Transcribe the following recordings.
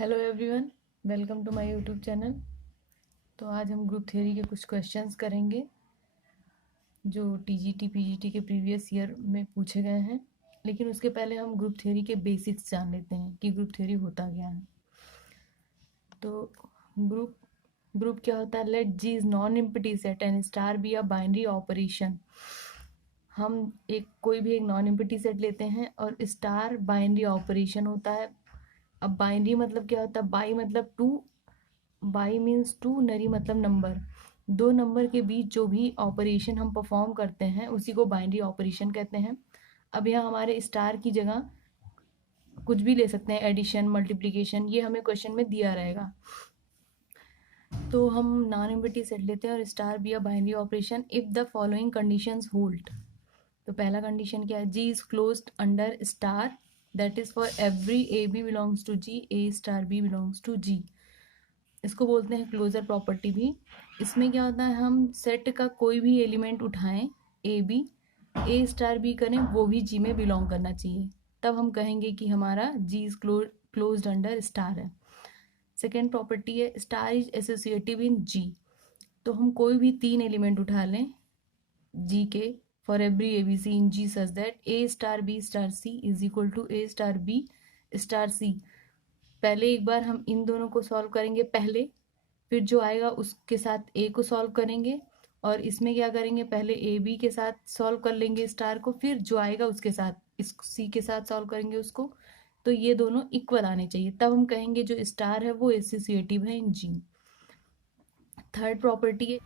Hello everyone, welcome to my YouTube channel. तो आज हम ग्रुप थ्योरी के कुछ क्वेश्चंस करेंगे जो टीजीटी पीजीटी के प्रीवियस ईयर में पूछे गए हैं। लेकिन उसके पहले हम ग्रुप थ्योरी के बेसिक्स जान लेते हैं कि ग्रुप थ्योरी होता क्या है। तो ग्रुप क्या होता है? Let G is non empty set and star be a binary operation. हम कोई भी एक नॉन एम्प्टी सेट लेते हैं और स्टार बाइनरी ऑपरेशन होता है। अब बाइनरी मतलब क्या होता है? बाई मतलब टू, बाई मीन्स टू, नरी मतलब नंबर। दो नंबर के बीच जो भी ऑपरेशन हम परफॉर्म करते हैं उसी को बाइनरी ऑपरेशन कहते हैं। अब यहाँ हमारे स्टार की जगह कुछ भी ले सकते हैं, एडिशन, मल्टीप्लिकेशन, ये हमें क्वेश्चन में दिया रहेगा। तो हम नॉन एम्प्टी सेट लेते हैं और star be a binary operation if the following conditions hold. तो पहला कंडीशन क्या है? G is closed under star, that is for every A B belongs to G, A star B belongs to G. इसको बोलते हैं closure property भी। इसमें क्या होता है? हम सेट का कोई भी एलिमेंट उठाएं, A B, A star B करें, वो भी जी में बिलोंग करना चाहिए, तब हम कहेंगे कि हमारा जी इज क्लोज्ड अंडर स्टार है। सेकेंड प्रॉपर्टी है स्टार इज एसोसिएटिव इन जी। तो हम कोई भी तीन एलिमेंट उठा लें जी के, for every A B C in G such that A star B star C is equal to A star B star C. पहले एक बार हम इन दोनों को सॉल्व करेंगे पहले, फिर जो आएगा उसके साथ ए को सॉल्व करेंगे, और इसमें क्या करेंगे? पहले ए बी के साथ सॉल्व कर लेंगे स्टार को, फिर जो आएगा उसके साथ, इस सी के साथ सॉल्व करेंगे उसको। तो ये दोनों इक्वल आने चाहिए, तब हम कहेंगे जो स्टार है वो एसोसिएटिव है इन जी। थर्ड प्रॉपर्टी है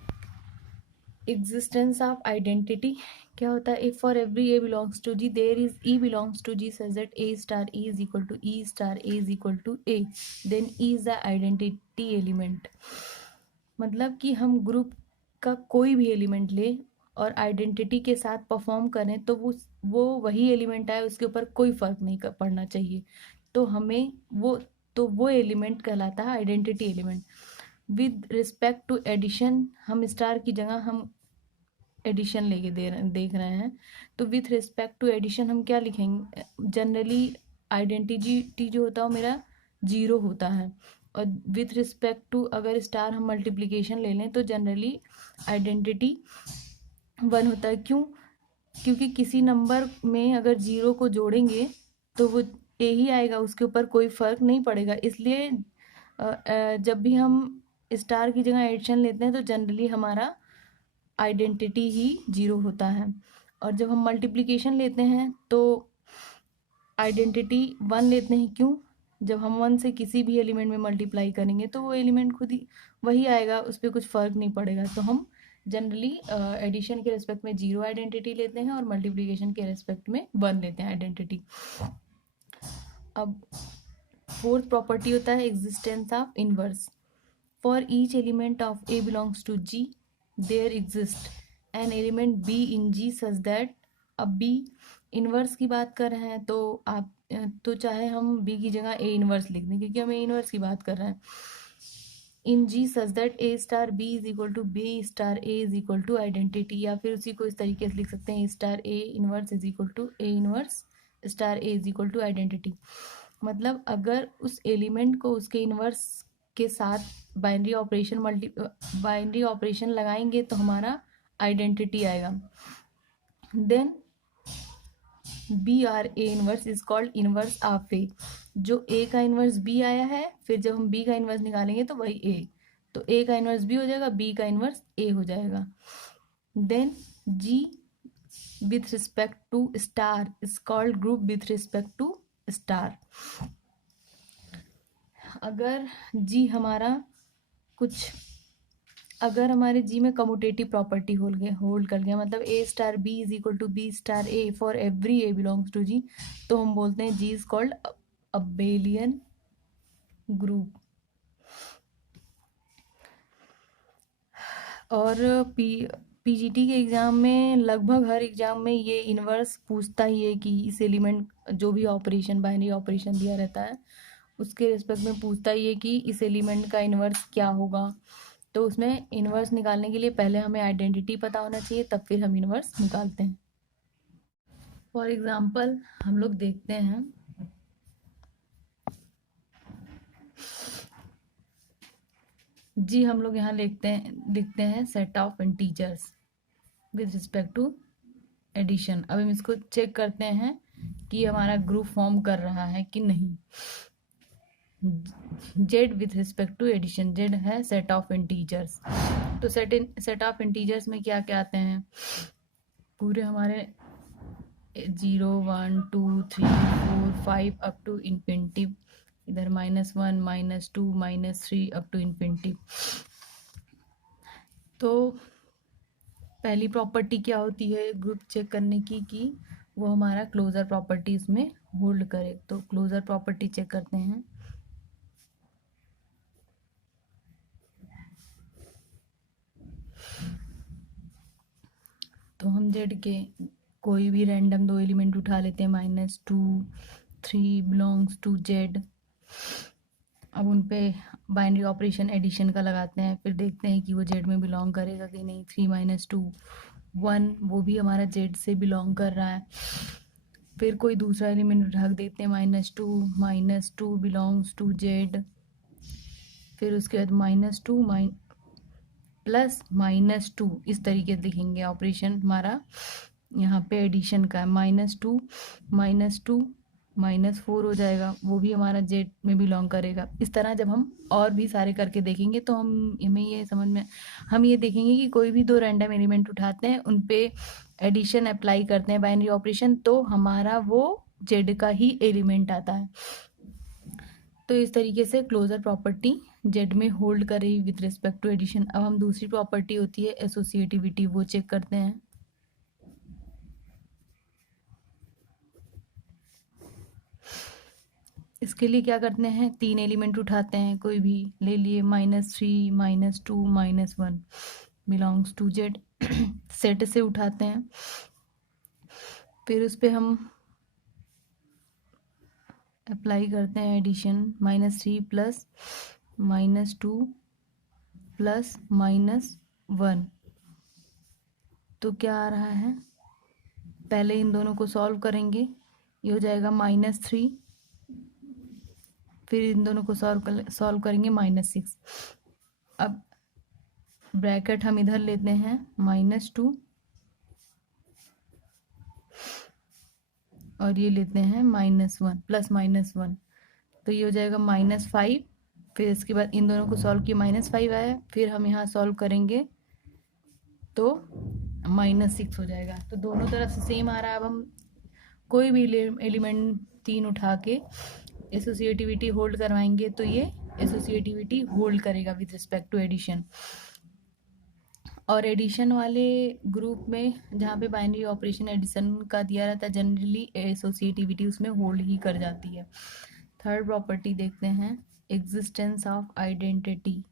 एग्जिस्टेंस ऑफ आइडेंटिटी। क्या होता है? If for every A belongs to G there is E belongs to G such that A star E is equal to E star A is equal to A, then E is the identity element. मतलब कि हम group का कोई भी element ले और identity के साथ परफॉर्म करें तो वो वही एलिमेंट आए, उसके ऊपर कोई फर्क नहीं पड़ना चाहिए। तो हमें वो एलिमेंट कहलाता है identity element. With respect to addition, हम स्टार की जगह हम एडिशन लेके देख रहे हैं, तो विथ रिस्पेक्ट टू एडिशन हम क्या लिखेंगे? जनरली आइडेंटिटी जो होता है वो मेरा जीरो होता है, और विथ रिस्पेक्ट टू अगर स्टार हम मल्टीप्लिकेशन ले लें तो जनरली आइडेंटिटी वन होता है। क्यों? क्योंकि किसी नंबर में अगर जीरो को जोड़ेंगे तो वो ए ही आएगा, उसके ऊपर कोई फर्क नहीं पड़ेगा। इसलिए जब भी हम स्टार की जगह एडिशन लेते हैं तो जनरली हमारा आइडेंटिटी ही जीरो होता है। और जब हम मल्टीप्लिकेशन लेते हैं तो आइडेंटिटी वन लेते हैं। क्यों? जब हम वन से किसी भी एलिमेंट में मल्टीप्लाई करेंगे तो वो एलिमेंट खुद ही वही आएगा, उस पर कुछ फर्क नहीं पड़ेगा। तो हम जनरली एडिशन के रेस्पेक्ट में जीरो आइडेंटिटी लेते हैं और मल्टीप्लिकेशन के रेस्पेक्ट में वन लेते हैं आइडेंटिटी। अब फोर्थ प्रॉपर्टी होता है existence of inverse. For each element of A belongs to G there exist an element B in G such that. अब बी इनवर्स की बात कर रहे हैं तो आप तो चाहे हम बी की जगह ए इनवर्स लिख दें, क्योंकि हम ए इनवर्स की बात कर रहे हैं। In G such that A star B is equal to B star A is equal to identity, या फिर उसी को इस तरीके से लिख सकते हैं star A inverse is equal to A inverse star A is equal to identity. मतलब अगर उस एलिमेंट को उसके इनवर्स के साथ बाइनरी ऑपरेशन लगाएंगे तो हमारा आइडेंटिटी आएगा। Then B are A inverse is called inverse of A. जो ए का इनवर्स बी आया है, फिर जब हम बी का इनवर्स निकालेंगे तो वही ए, तो ए का इनवर्स बी हो जाएगा, बी का इनवर्स ए हो जाएगा। Then G with respect to star is called group with respect to star. अगर जी हमारा कुछ, अगर हमारे जी में कम्यूटेटिव प्रॉपर्टी होल्ड कर गया, मतलब A star B is equal to B star A for every A belongs to G, तो हम बोलते हैं G is called abelian group. और पीजीटी के एग्ज़ाम में लगभग हर एग्ज़ाम में ये इन्वर्स पूछता ही है कि इस एलिमेंट जो भी ऑपरेशन बाइनरी ऑपरेशन दिया रहता है उसके रिस्पेक्ट में पूछता ही है कि इस एलिमेंट का इन्वर्स क्या होगा। तो उसमें इन्वर्स निकालने के लिए पहले हमें आइडेंटिटी पता होना चाहिए, तब फिर हम इन्वर्स निकालते हैं। फॉर एग्ज़ाम्पल हम लोग देखते हैं जी हम लोग यहाँ लिखते हैं set of integers with respect to addition. अब हम इसको चेक करते हैं कि हमारा ग्रुप फॉर्म कर रहा है कि नहीं। Z with respect to addition, Z है सेट ऑफ इंटीजर्स। तो सेट ऑफ इंटीजर्स में क्या क्या आते हैं, पूरे हमारे 0 1 2 3 4 5 अप टू इन्फिनिटी, इधर -1 -2 -3 अप टू इन्फिनिटी। तो पहली प्रॉपर्टी क्या होती है ग्रुप चेक करने की कि वो हमारा क्लोजर प्रॉपर्टी इसमें होल्ड करे। तो क्लोजर प्रॉपर्टी चेक करते हैं। तो हम जेड के कोई भी रैंडम 2 एलिमेंट उठा लेते हैं, -2 3 बिलोंग्स टू जेड। अब उन पे बाइनरी ऑपरेशन एडिशन का लगाते हैं, फिर देखते हैं कि वो जेड में बिलोंग करेगा कि नहीं। 3 - 2 1, वो भी हमारा जेड से बिलोंग कर रहा है। फिर कोई दूसरा एलिमेंट उठा देते हैं, -2 बिलोंग्स टू जेड। फिर उसके बाद -2 प्लस -2, इस तरीके से लिखेंगे ऑपरेशन हमारा यहाँ पे एडिशन का है। -2 -2 -4 हो जाएगा, वो भी हमारा जेड में बिलोंग करेगा। इस तरह जब हम और भी सारे करके देखेंगे तो हमें ये समझ में, हम ये देखेंगे कि कोई भी 2 रैंडम एलिमेंट उठाते हैं, उन पे एडिशन अप्लाई करते हैं बाइनरी ऑपरेशन, तो हमारा वो जेड का ही एलिमेंट आता है। तो इस तरीके से क्लोजर प्रॉपर्टी जेड में होल्ड करेगी विद रिस्पेक्ट टू एडिशन। अब हम दूसरी प्रॉपर्टी होती है एसोसिएटिविटी, वो चेक करते हैं। इसके लिए क्या करते हैं, 3 एलिमेंट उठाते हैं, कोई भी ले लिए, -3 -2 -1 बिलोंग्स टू जेड। सेट से उठाते हैं, फिर उस पर हम अप्लाई करते हैं एडिशन, -3 प्लस -2 प्लस -1। तो क्या आ रहा है, पहले इन दोनों को सॉल्व करेंगे, ये हो जाएगा -3, फिर इन दोनों को सॉल्व करेंगे -6। अब ब्रैकेट हम इधर लेते हैं, -2 और ये लेते हैं -1 प्लस -1, तो ये हो जाएगा -5। फिर इसके बाद इन दोनों को सॉल्व किया, -5 आया, फिर हम यहाँ सॉल्व करेंगे तो -6 हो जाएगा। तो दोनों तरफ से सेम आ रहा है। अब हम कोई भी एलिमेंट 3 उठा के एसोसिएटिविटी होल्ड करवाएंगे तो ये एसोसिएटिविटी होल्ड करेगा विद रिस्पेक्ट टू एडिशन। और एडिशन वाले ग्रुप में जहाँ पे बाइनरी ऑपरेशन एडिशन का दिया रहता है, जनरली एसोसिएटिविटी उसमें होल्ड ही कर जाती है। थर्ड प्रॉपर्टी देखते हैं, एग्जिस्टेंस ऑफ आइडेंटिटी।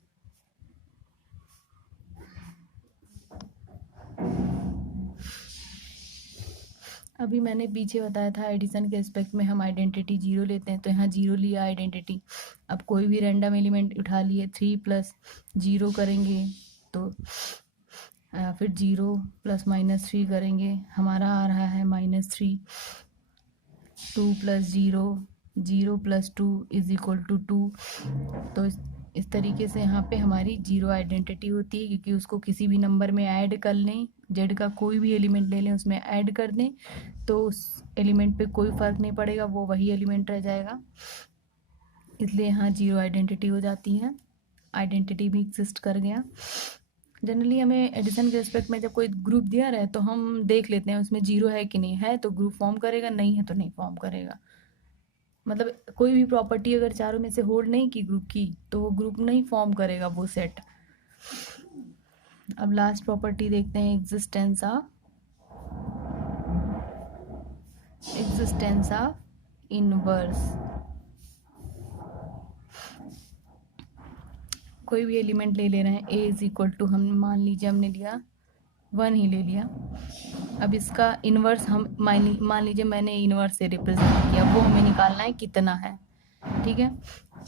अभी मैंने पीछे बताया था एडिशन के रिस्पेक्ट में हम आइडेंटिटी 0 लेते हैं, तो यहाँ 0 लिया आइडेंटिटी। अब कोई भी रैंडम एलिमेंट उठा लिए, 3 + 0 करेंगे तो फिर 0 + -3 करेंगे, हमारा आ रहा है -3। 2 + 0 0 + 2 = 2। तो इस तरीके से यहाँ पे हमारी 0 आइडेंटिटी होती है, क्योंकि उसको किसी भी नंबर में ऐड कर लें, जेड का कोई भी एलिमेंट ले लें उसमें ऐड कर दें तो उस एलिमेंट पे कोई फ़र्क नहीं पड़ेगा, वो वही एलिमेंट रह जाएगा। इसलिए यहाँ 0 आइडेंटिटी हो जाती है, आइडेंटिटी भी एग्जिस्ट कर गया। जनरली हमें एडिशन के रिस्पेक्ट में जब कोई ग्रुप दिया रहे तो हम देख लेते हैं उसमें 0 है कि नहीं है, तो ग्रुप फॉर्म करेगा, नहीं है तो नहीं फॉर्म करेगा। मतलब कोई भी प्रॉपर्टी अगर चारों में से होल्ड नहीं की ग्रुप की तो वो ग्रुप नहीं फॉर्म करेगा वो सेट। अब लास्ट प्रॉपर्टी देखते हैं, एग्जिस्टेंस ऑफ इनवर्स। कोई भी एलिमेंट ले रहे हैं, a हम मान लीजिए हमने लिया 1 ही ले लिया। अब इसका इन्वर्स हम मान लीजिए मैंने इन्वर्स से रिप्रेजेंट किया, वो हमें निकालना है कितना है, ठीक है।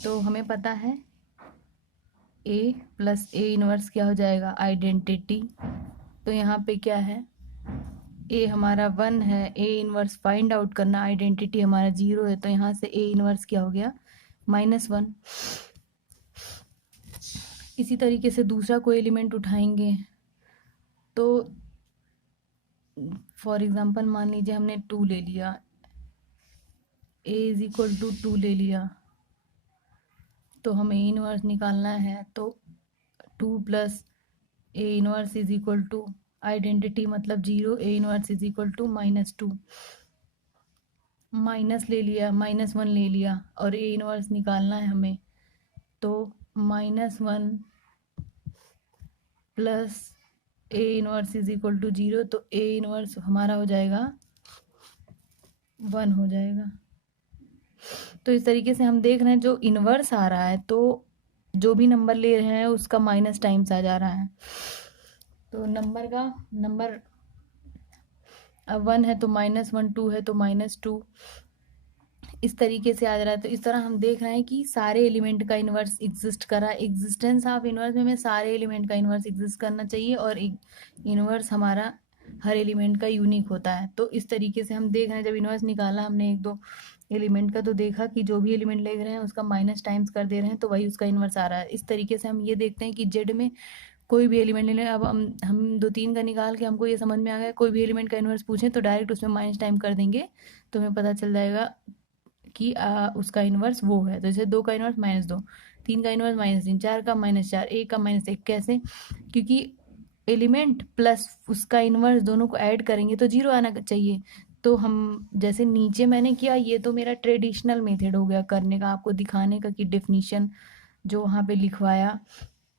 तो हमें पता है a + a इन्वर्स क्या हो जाएगा, आइडेंटिटी। तो यहाँ पे क्या है, a हमारा 1 है, a इन्वर्स फाइंड आउट करना, आइडेंटिटी हमारा 0 है, तो यहाँ से a इन्वर्स क्या हो गया, -1। इसी तरीके से दूसरा कोई एलिमेंट उठाएंगे तो फॉर एग्जांपल मान लीजिए हमने 2 ले लिया, a इज इक्वल टू 2 ले लिया, तो हमें ए इनवर्स निकालना है। तो 2 plus A inverse is equal to identity मतलब 0, A inverse is equal to -2, minus ले लिया, -1 ले लिया और ए इनवर्स निकालना है हमें। तो -1 plus A inverse is equal to 0, तो ए इनवर्स हमारा हो जाएगा 1 हो जाएगा। तो इस तरीके से हम देख रहे हैं जो इनवर्स आ रहा है तो जो भी नंबर ले रहे हैं उसका माइनस टाइम्स आ जा रहा है। तो नंबर अब 1 है तो -1, 2 है तो -2, इस तरीके से आ जा रहा है। तो इस तरह हम देख रहे हैं कि सारे एलिमेंट का इन्वर्स एग्जिस्ट कर रहा है। एग्जिस्टेंस ऑफ इन्वर्स में हमें सारे एलिमेंट का इन्वर्स एग्जिस्ट करना चाहिए और इन्वर्स हमारा हर एलिमेंट का यूनिक होता है। तो इस तरीके से हम देख रहे हैं जब इन्वर्स निकाला हमने एक दो एलिमेंट का तो देखा कि जो भी एलिमेंट ले रहे हैं उसका माइनस टाइम्स कर दे रहे हैं तो वही उसका इन्वर्स आ रहा है। इस तरीके से हम ये देखते हैं कि जेड में कोई भी एलिमेंट ले लें। अब हम 2 3 का निकाल के हमको ये समझ में आ गया, कोई भी एलिमेंट का इन्वर्स पूछें तो डायरेक्ट उसमें माइनस टाइम कर देंगे तो हमें पता चल जाएगा कि उसका इन्वर्स वो है। तो जैसे 2 का इन्वर्स -2, 3 का इन्वर्स -3, 4 का -4, 1 का -1। कैसे? क्योंकि एलिमेंट प्लस उसका इन्वर्स दोनों को ऐड करेंगे तो 0 आना चाहिए। तो हम जैसे नीचे मैंने किया, ये तो मेरा ट्रेडिशनल मेथड हो गया करने का, आपको दिखाने का कि डेफिनीशन जो वहाँ पे लिखवाया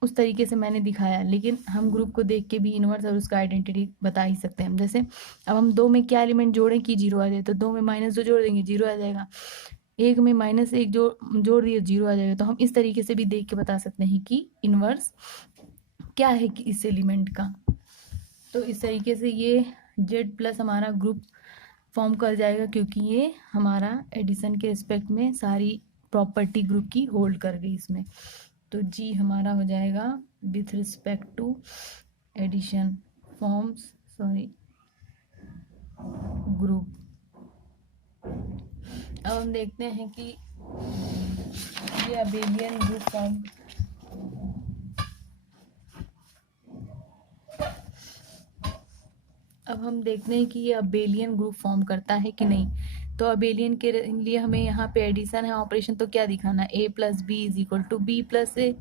उस तरीके से मैंने दिखाया। लेकिन हम ग्रुप को देख के भी इन्वर्स और उसका आइडेंटिटी बता ही सकते हैं। जैसे अब हम 2 में क्या एलिमेंट जोड़ें कि 0 आ जाए, तो 2 में -2 जोड़ देंगे 0 आ जाएगा। 1 में -1 जोड़ दिए 0 आ जाएगा। तो हम इस तरीके से भी देख के बता सकते हैं कि इन्वर्स क्या है कि इस एलिमेंट का। तो इस तरीके से ये जेड प्लस हमारा ग्रुप फॉर्म कर जाएगा क्योंकि ये हमारा एडिशन के रिस्पेक्ट में सारी प्रॉपर्टी ग्रुप की होल्ड कर गई इसमें। तो जी हमारा हो जाएगा with respect to addition forms group. अब हम देखते हैं कि ये अबेलियन ग्रुप फॉर्म अब हम देखते हैं कि ये अबेलियन ग्रुप फॉर्म करता है कि नहीं। तो अबेलियन के लिए हमें यहाँ पे एडिशन है ऑपरेशन, तो क्या दिखाना है? a plus B is equal to B plus A,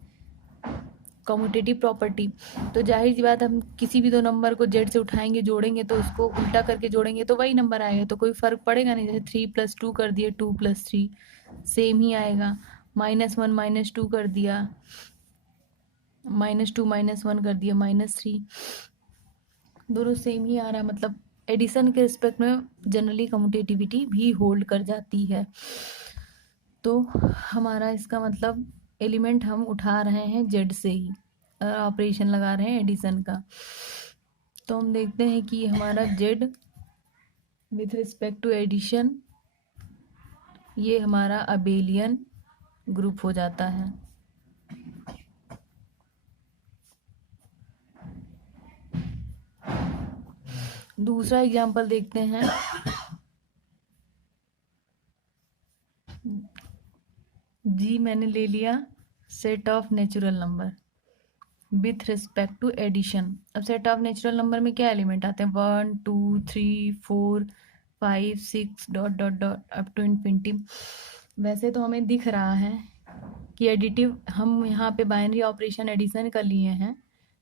commutative property. तो जाहिर सी बात हम किसी भी दो नंबर को जेड से उठाएंगे जोड़ेंगे तो उसको उल्टा करके जोड़ेंगे तो वही नंबर आएगा, तो कोई फर्क पड़ेगा नहीं। जैसे 3 + 2 कर दिए 2 + 3 सेम ही आएगा। -1 -2 कर दिया, -2 -1 कर दिया -3, दोनों सेम ही आ रहा है। मतलब एडिशन के रिस्पेक्ट में जनरली कम्यूटेटिविटी भी होल्ड कर जाती है। तो हमारा इसका मतलब एलिमेंट हम उठा रहे हैं जेड से ही, ऑपरेशन लगा रहे हैं एडिशन का। तो हम देखते हैं कि हमारा Z with respect to addition ये हमारा अबेलियन ग्रुप हो जाता है। दूसरा एग्जांपल देखते हैं। जी मैंने ले लिया set of natural number with respect to addition. अब सेट ऑफ नेचुरल नंबर में क्या एलिमेंट आते हैं? 1 2 3 4 5 6 dot dot dot up to infinity. वैसे तो हमें दिख रहा है कि एडिटिव, हम यहाँ पे बाइनरी ऑपरेशन एडिशन कर लिए हैं,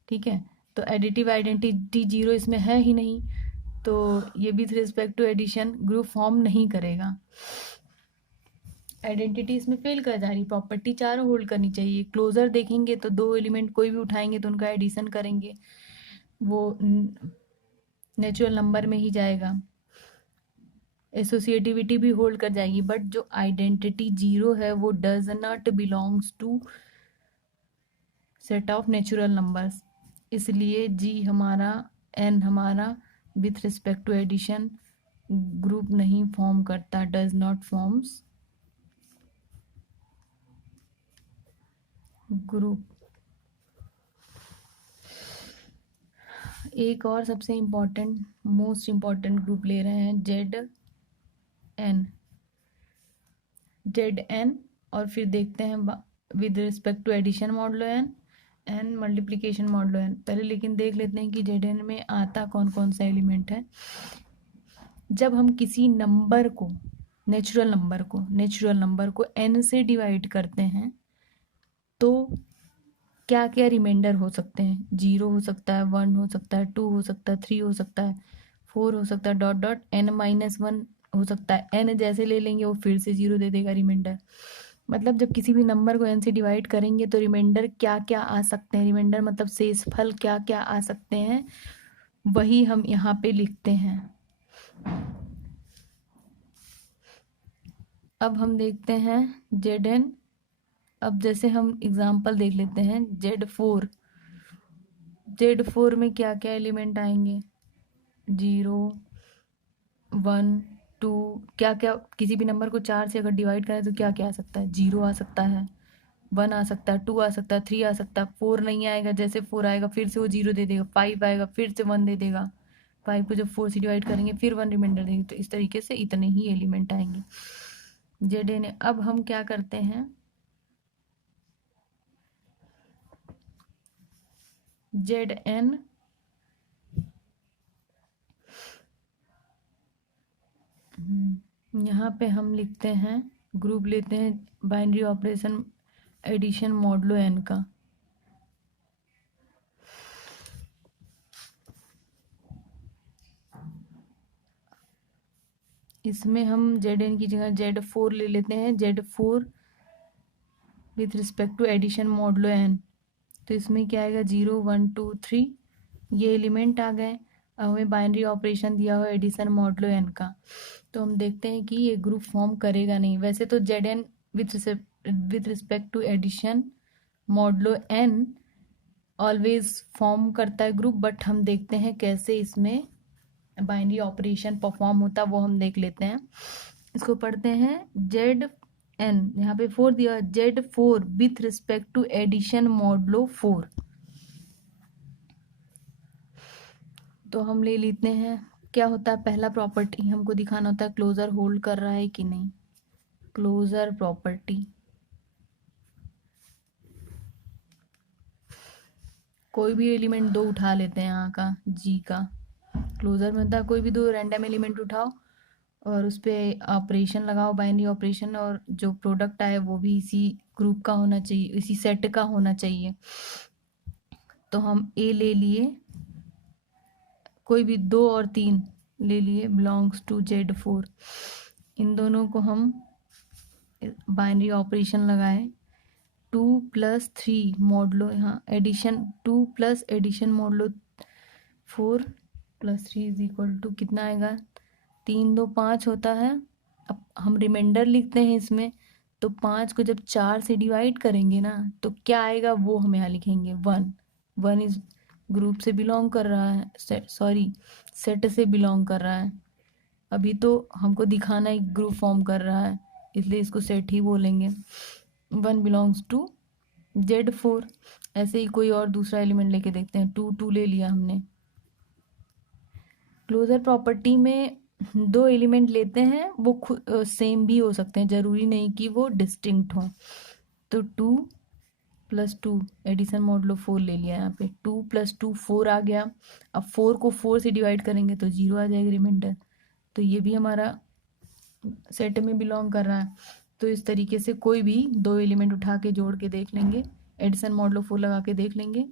ठीक है। तो एडिटिव आइडेंटिटी 0 इसमें है ही नहीं, तो ये with respect to addition group form नहीं करेगा। आइडेंटिटी इसमें फेल कर जा रही, प्रॉपर्टी चारों होल्ड करनी चाहिए। क्लोजर देखेंगे तो 2 एलिमेंट कोई भी उठाएंगे तो उनका एडिशन करेंगे, वो नेचुरल नंबर में ही जाएगा। एसोसिएटिविटी भी होल्ड कर जाएगी, बट जो आइडेंटिटी 0 है वो does not belongs to set of natural numbers. इसलिए जी हमारा एन हमारा with respect to addition group नहीं फॉर्म करता, डज नॉट फॉर्म्स ग्रुप। एक और सबसे इम्पोर्टेंट मोस्ट इम्पोर्टेंट ग्रुप ले रहे हैं जेड एन और फिर देखते हैं with respect to addition modulo N N multiplication modulo N. पहले लेकिन देख लेते हैं कि जेड एन में आता कौन कौन सा एलिमेंट है। जब हम किसी नंबर को, नेचुरल नंबर को एन से डिवाइड करते हैं तो क्या क्या रिमाइंडर हो सकते हैं? 0 हो सकता है, 1 हो सकता है, 2 हो सकता है, 3 हो सकता है, 4 हो सकता है, डॉट डॉट n-1 हो सकता है। n जैसे ले लेंगे वो फिर से 0 दे देगा रिमाइंडर। मतलब जब किसी भी नंबर को n से डिवाइड करेंगे तो रिमाइंडर क्या क्या आ सकते हैं, रिमाइंडर मतलब शेषफल क्या क्या आ सकते हैं, वही हम यहाँ पे लिखते हैं। अब हम देखते हैं जेड एन। अब जैसे हम एग्जाम्पल देख लेते हैं जेड फोर में क्या क्या एलिमेंट आएंगे? 0, 1, 2, क्या क्या, किसी भी नंबर को 4 से अगर डिवाइड करें तो क्या क्या आ सकता है? 0 आ सकता है, 1 आ सकता है, 2 आ सकता है, 3 आ सकता है, 4 नहीं आएगा, जैसे 4 आएगा फिर से वो 0 दे देगा, 5 आएगा फिर से 1 दे देगा, 5 को जब 4 से डिवाइड करेंगे फिर 1 रिमाइंडर देंगे। तो इस तरीके से इतने ही एलिमेंट आएंगे जेड एन। अब हम क्या करते हैं, जेड एन यहाँ पे हम लिखते हैं, ग्रुप लेते हैं binary operation addition modulo N का। इसमें हम जेड एन की जगह जेड4 ले लेते हैं, Z four with respect to addition modulo N. तो इसमें क्या आएगा? 0, 1, 2, 3 ये एलिमेंट आ गए। अब हमें बाइनरी ऑपरेशन दिया हुआ एडिशन मॉडलो एन का, तो हम देखते हैं कि ये ग्रुप फॉर्म करेगा नहीं। वैसे तो Z N with respect to addition modulo N always form करता है ग्रुप, बट हम देखते हैं कैसे इसमें बाइनरी ऑपरेशन परफॉर्म होता है, वो हम देख लेते हैं। इसको पढ़ते हैं, जेड एन, यहाँ पे 4 दिया, Z four with respect to addition modulo 4। तो हम ले लेते हैं, क्या होता है पहला प्रॉपर्टी हमको दिखाना होता है क्लोजर होल्ड कर रहा है कि नहीं। क्लोजर प्रॉपर्टी, कोई भी एलिमेंट दो उठा लेते हैं यहाँ का जी का, क्लोजर में होता है कोई भी दो रैंडम एलिमेंट उठाओ और उस पर ऑपरेशन लगाओ, बाइनरी ऑपरेशन, और जो प्रोडक्ट आए वो भी इसी ग्रुप का होना चाहिए, इसी सेट का होना चाहिए। तो हम ए ले लिए, कोई भी 2 और 3 ले लिए, बिलोंग्स टू जेड4। इन दोनों को हम बाइनरी ऑपरेशन लगाए, 2+3 मॉडलो, यहाँ एडिशन 2+एडिशन मॉडलो 4+3 इज इक्वल टू कितना आएगा? 3, 2, 5 होता है। अब हम रिमाइंडर लिखते हैं इसमें, तो 5 को जब 4 से डिवाइड करेंगे ना तो क्या आएगा वो हम यहाँ लिखेंगे 1। 1 इस ग्रुप से बिलोंग कर रहा है, सेट से बिलोंग कर रहा है। अभी तो हमको दिखाना एक ग्रुप फॉर्म कर रहा है, इसलिए इसको सेट ही बोलेंगे। 1 बिलोंग्स टू जेड4। ऐसे ही कोई और दूसरा एलिमेंट लेके देखते हैं, 2, 2 ले लिया हमने। क्लोजर प्रॉपर्टी में दो एलिमेंट लेते हैं, वो सेम भी हो सकते हैं, जरूरी नहीं कि वो डिस्टिंक्ट हो। तो 2+2 एडिशन मॉडलो 4 ले लिया, यहाँ पे 2+2 4 आ गया। अब 4 को 4 से डिवाइड करेंगे तो 0 आ जाएगा रिमाइंडर, तो ये भी हमारा सेट में बिलोंग कर रहा है। तो इस तरीके से कोई भी दो एलिमेंट उठा के जोड़ के देख लेंगे, एडिशन मॉडलो 4 लगा के देख लेंगे,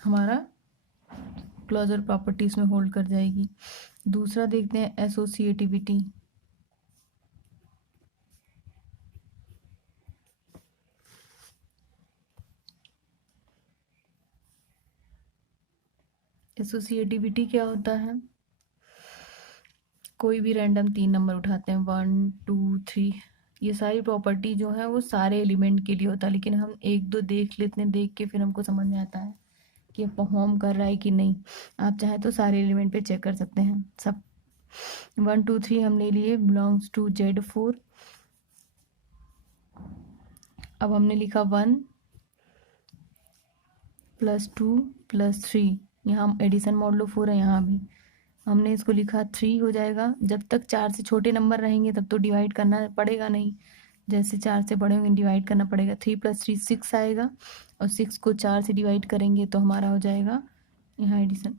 हमारा क्लोजर प्रॉपर्टी इसमें होल्ड कर जाएगी। दूसरा देखते हैं एसोसिएटिविटी। एसोसिएटिविटी क्या होता है? कोई भी रैंडम 3 नंबर उठाते हैं, 1, 2, 3, ये सारी प्रॉपर्टी जो है वो सारे एलिमेंट के लिए होता है, लेकिन हम एक दो देख लेते हैं, देख के फिर हमको समझ में आता है कि ये परफॉर्म कर रहा है कि नहीं। आप चाहे तो सारे एलिमेंट पे चेक कर सकते हैं सब। 1, 2, 3 हम ले लिए, बिलोंग्स टू जेड4। अब हमने लिखा 1+2+3, यहाँ एडिशन मॉडलो 4 है, यहाँ भी हमने इसको लिखा 3 हो जाएगा। जब तक 4 से छोटे नंबर रहेंगे तब तो डिवाइड करना पड़ेगा नहीं, जैसे 4 से बड़े होंगे डिवाइड करना पड़ेगा। 3 + 3 6 आएगा और 6 को 4 से डिवाइड करेंगे तो हमारा हो जाएगा, यहाँ एडिशन,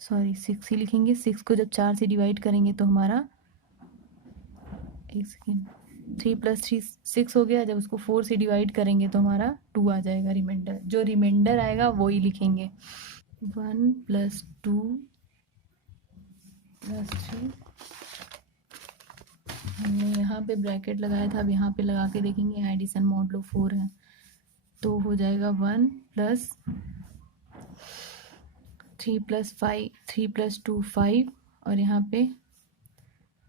सॉरी 6 ही लिखेंगे। 6 को जब 4 से डिवाइड करेंगे तो हमारा, एक सेकेंड, 3 + 3 6 हो गया। जब उसको 4 से डिवाइड करेंगे तो हमारा 2 आ जाएगा रिमाइंडर। जो रिमाइंडर आएगा वो ही लिखेंगे। 1 + 2 + 3, हमने यहाँ पे ब्रैकेट लगाया था, अब यहाँ पे लगा के देखेंगे, यहाँ एडिशन मॉडुलो 4 है तो हो जाएगा 1 + 3 + 5, 3 + 2 5, और यहाँ पे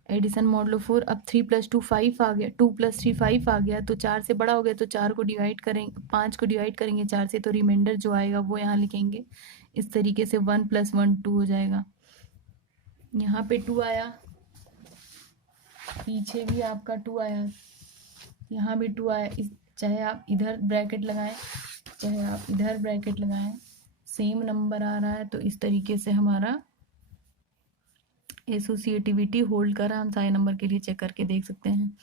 एडिशन मॉडुलो 4। अब 3 + 2 5 आ गया, 2 + 3 5 आ गया, तो 4 से बड़ा हो गया तो 4 को डिवाइड करेंगे, 5 को डिवाइड करेंगे 4 से, तो रिमाइंडर जो आएगा वो यहाँ लिखेंगे। इस तरीके से 1 + 1 2 हो जाएगा। यहाँ पे 2 आया, पीछे भी आपका 2 आया, यहाँ भी 2 आया। चाहे आप इधर ब्रैकेट लगाएं चाहे आप इधर ब्रैकेट लगाएं, सेम नंबर आ रहा है। तो इस तरीके से हमारा एसोसिएटिविटी होल्ड कर रहा है। हम सारे नंबर के लिए चेक करके देख सकते हैं।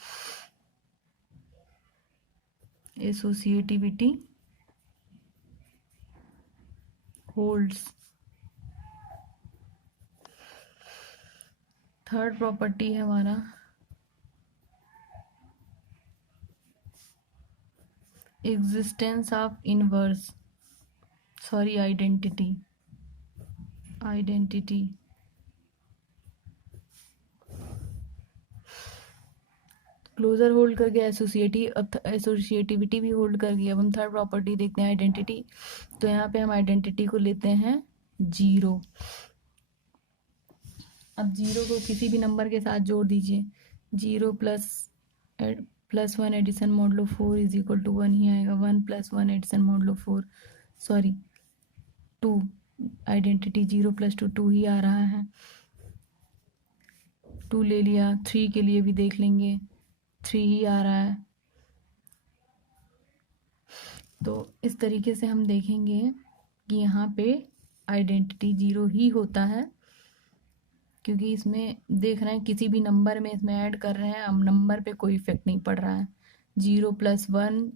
Associativity holds. थर्ड प्रॉपर्टी है हमारा existence of inverse, sorry identity, identity. Closure hold कर गया, एसोसिएटिविटी भी होल्ड कर गया। अब हम थर्ड प्रॉपर्टी देखते हैं, आइडेंटिटी। तो यहाँ पे हम आइडेंटिटी को लेते हैं 0। अब 0 को किसी भी नंबर के साथ जोड़ दीजिए। 0 + 1 एडिशन मॉडुलो 4 = 1 ही आएगा। 1 + 1 एडिशन मॉडुलो 4, सॉरी 2, आइडेंटिटी 0 + 2 2 ही आ रहा है। 2 ले लिया। 3 के लिए भी देख लेंगे, 3 ही आ रहा है। तो इस तरीके से हम देखेंगे कि यहाँ पे आइडेंटिटी 0 ही होता है, क्योंकि इसमें देख रहे हैं किसी भी नंबर में इसमें ऐड कर रहे हैं, हम नंबर पे कोई इफेक्ट नहीं पड़ रहा है। 0 + 1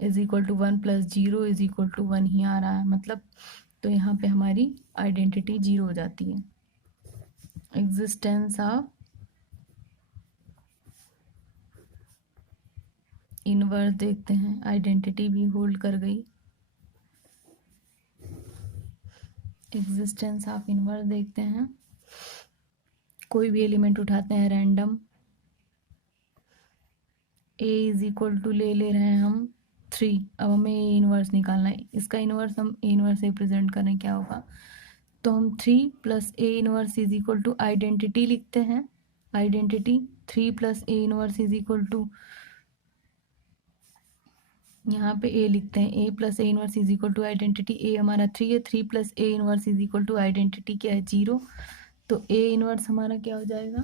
= 1 + 0 = 1 ही आ रहा है, मतलब तो यहाँ पे हमारी आइडेंटिटी 0 हो जाती है। एग्जिस्टेंस ऑफ इनवर्स देखते हैं, आइडेंटिटी भी होल्ड कर गई। एग्जिस्टेंस ऑफ इनवर्स देखते हैं। कोई भी एलिमेंट उठाते हैं रैंडम, a = ले रहे हैं हम 3। अब हमें ए इनवर्स निकालना है। इसका इनवर्स हम ए इनवर्स से प्रेजेंट करें, क्या होगा, तो हम 3 + a इनवर्स = आइडेंटिटी लिखते हैं। आइडेंटिटी 3 + a इनवर्स = यहाँ पे a लिखते हैं। a + a inverse = identity, a हमारा 3 है। 3 + a इनवर्स = आइडेंटिटी क्या है, 0। तो a इनवर्स हमारा क्या हो जाएगा,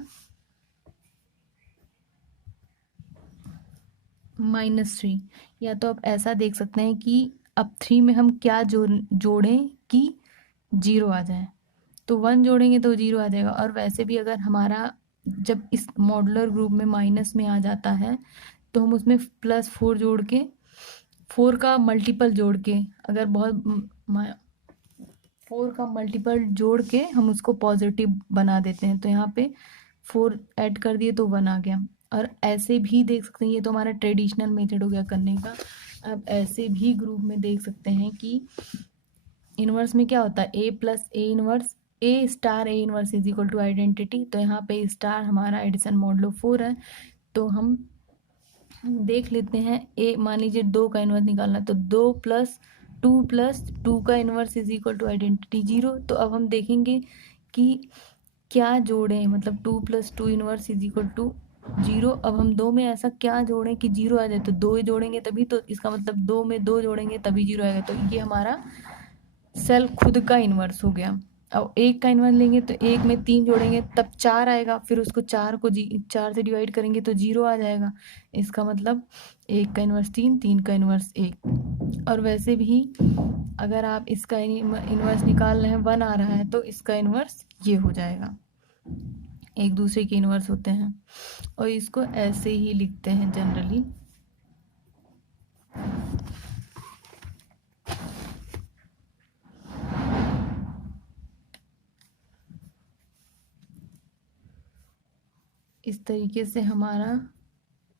-3। या तो आप ऐसा देख सकते हैं कि अब 3 में हम क्या जोड़ें कि 0 आ जाए। तो 1 जोड़ेंगे तो 0 आ जाएगा। और वैसे भी अगर हमारा जब इस मॉडुलर ग्रुप में माइनस में आ जाता है तो हम उसमें +4 जोड़ के, 4 का मल्टीपल जोड़ के, अगर बहुत 4 का मल्टीपल जोड़ के हम उसको पॉजिटिव बना देते हैं। तो यहाँ पे 4 ऐड कर दिए तो 1 आ गया। और ऐसे भी देख सकते हैं, ये तो हमारा ट्रेडिशनल मेथड हो गया करने का। अब ऐसे भी ग्रुप में देख सकते हैं कि इनवर्स में क्या होता है, a + a inverse, a* a inverse = identity. तो यहाँ पे स्टार हमारा एडिशन मॉडुलो 4 है। तो हम देख लेते हैं, a मान लीजिए 2 का इनवर्स निकालना, तो 2 + 2 + 2 का इनवर्स = आइडेंटिटी 0। तो अब हम देखेंगे कि क्या जोड़ें, मतलब 2 + 2 इनवर्स = 0। अब हम 2 में ऐसा क्या जोड़ें कि 0 आ जाए, तो 2 ही जोड़ेंगे तभी, तो इसका मतलब 2 में 2 जोड़ेंगे तभी 0 आएगा। तो ये हमारा सेल खुद का इनवर्स हो गया। अब 1 का इनवर्स लेंगे तो 1 में 3 जोड़ेंगे तब 4 आएगा, फिर उसको 4 से डिवाइड करेंगे तो 0 आ जाएगा। इसका मतलब 1 का इनवर्स 3, 3 का इनवर्स 1। और वैसे भी अगर आप इसका इनवर्स निकाल रहे हैं 1 आ रहा है तो इसका इनवर्स ये हो जाएगा। एक दूसरे के इन्वर्स होते हैं, और इसको ऐसे ही लिखते हैं जनरली। इस तरीके से हमारा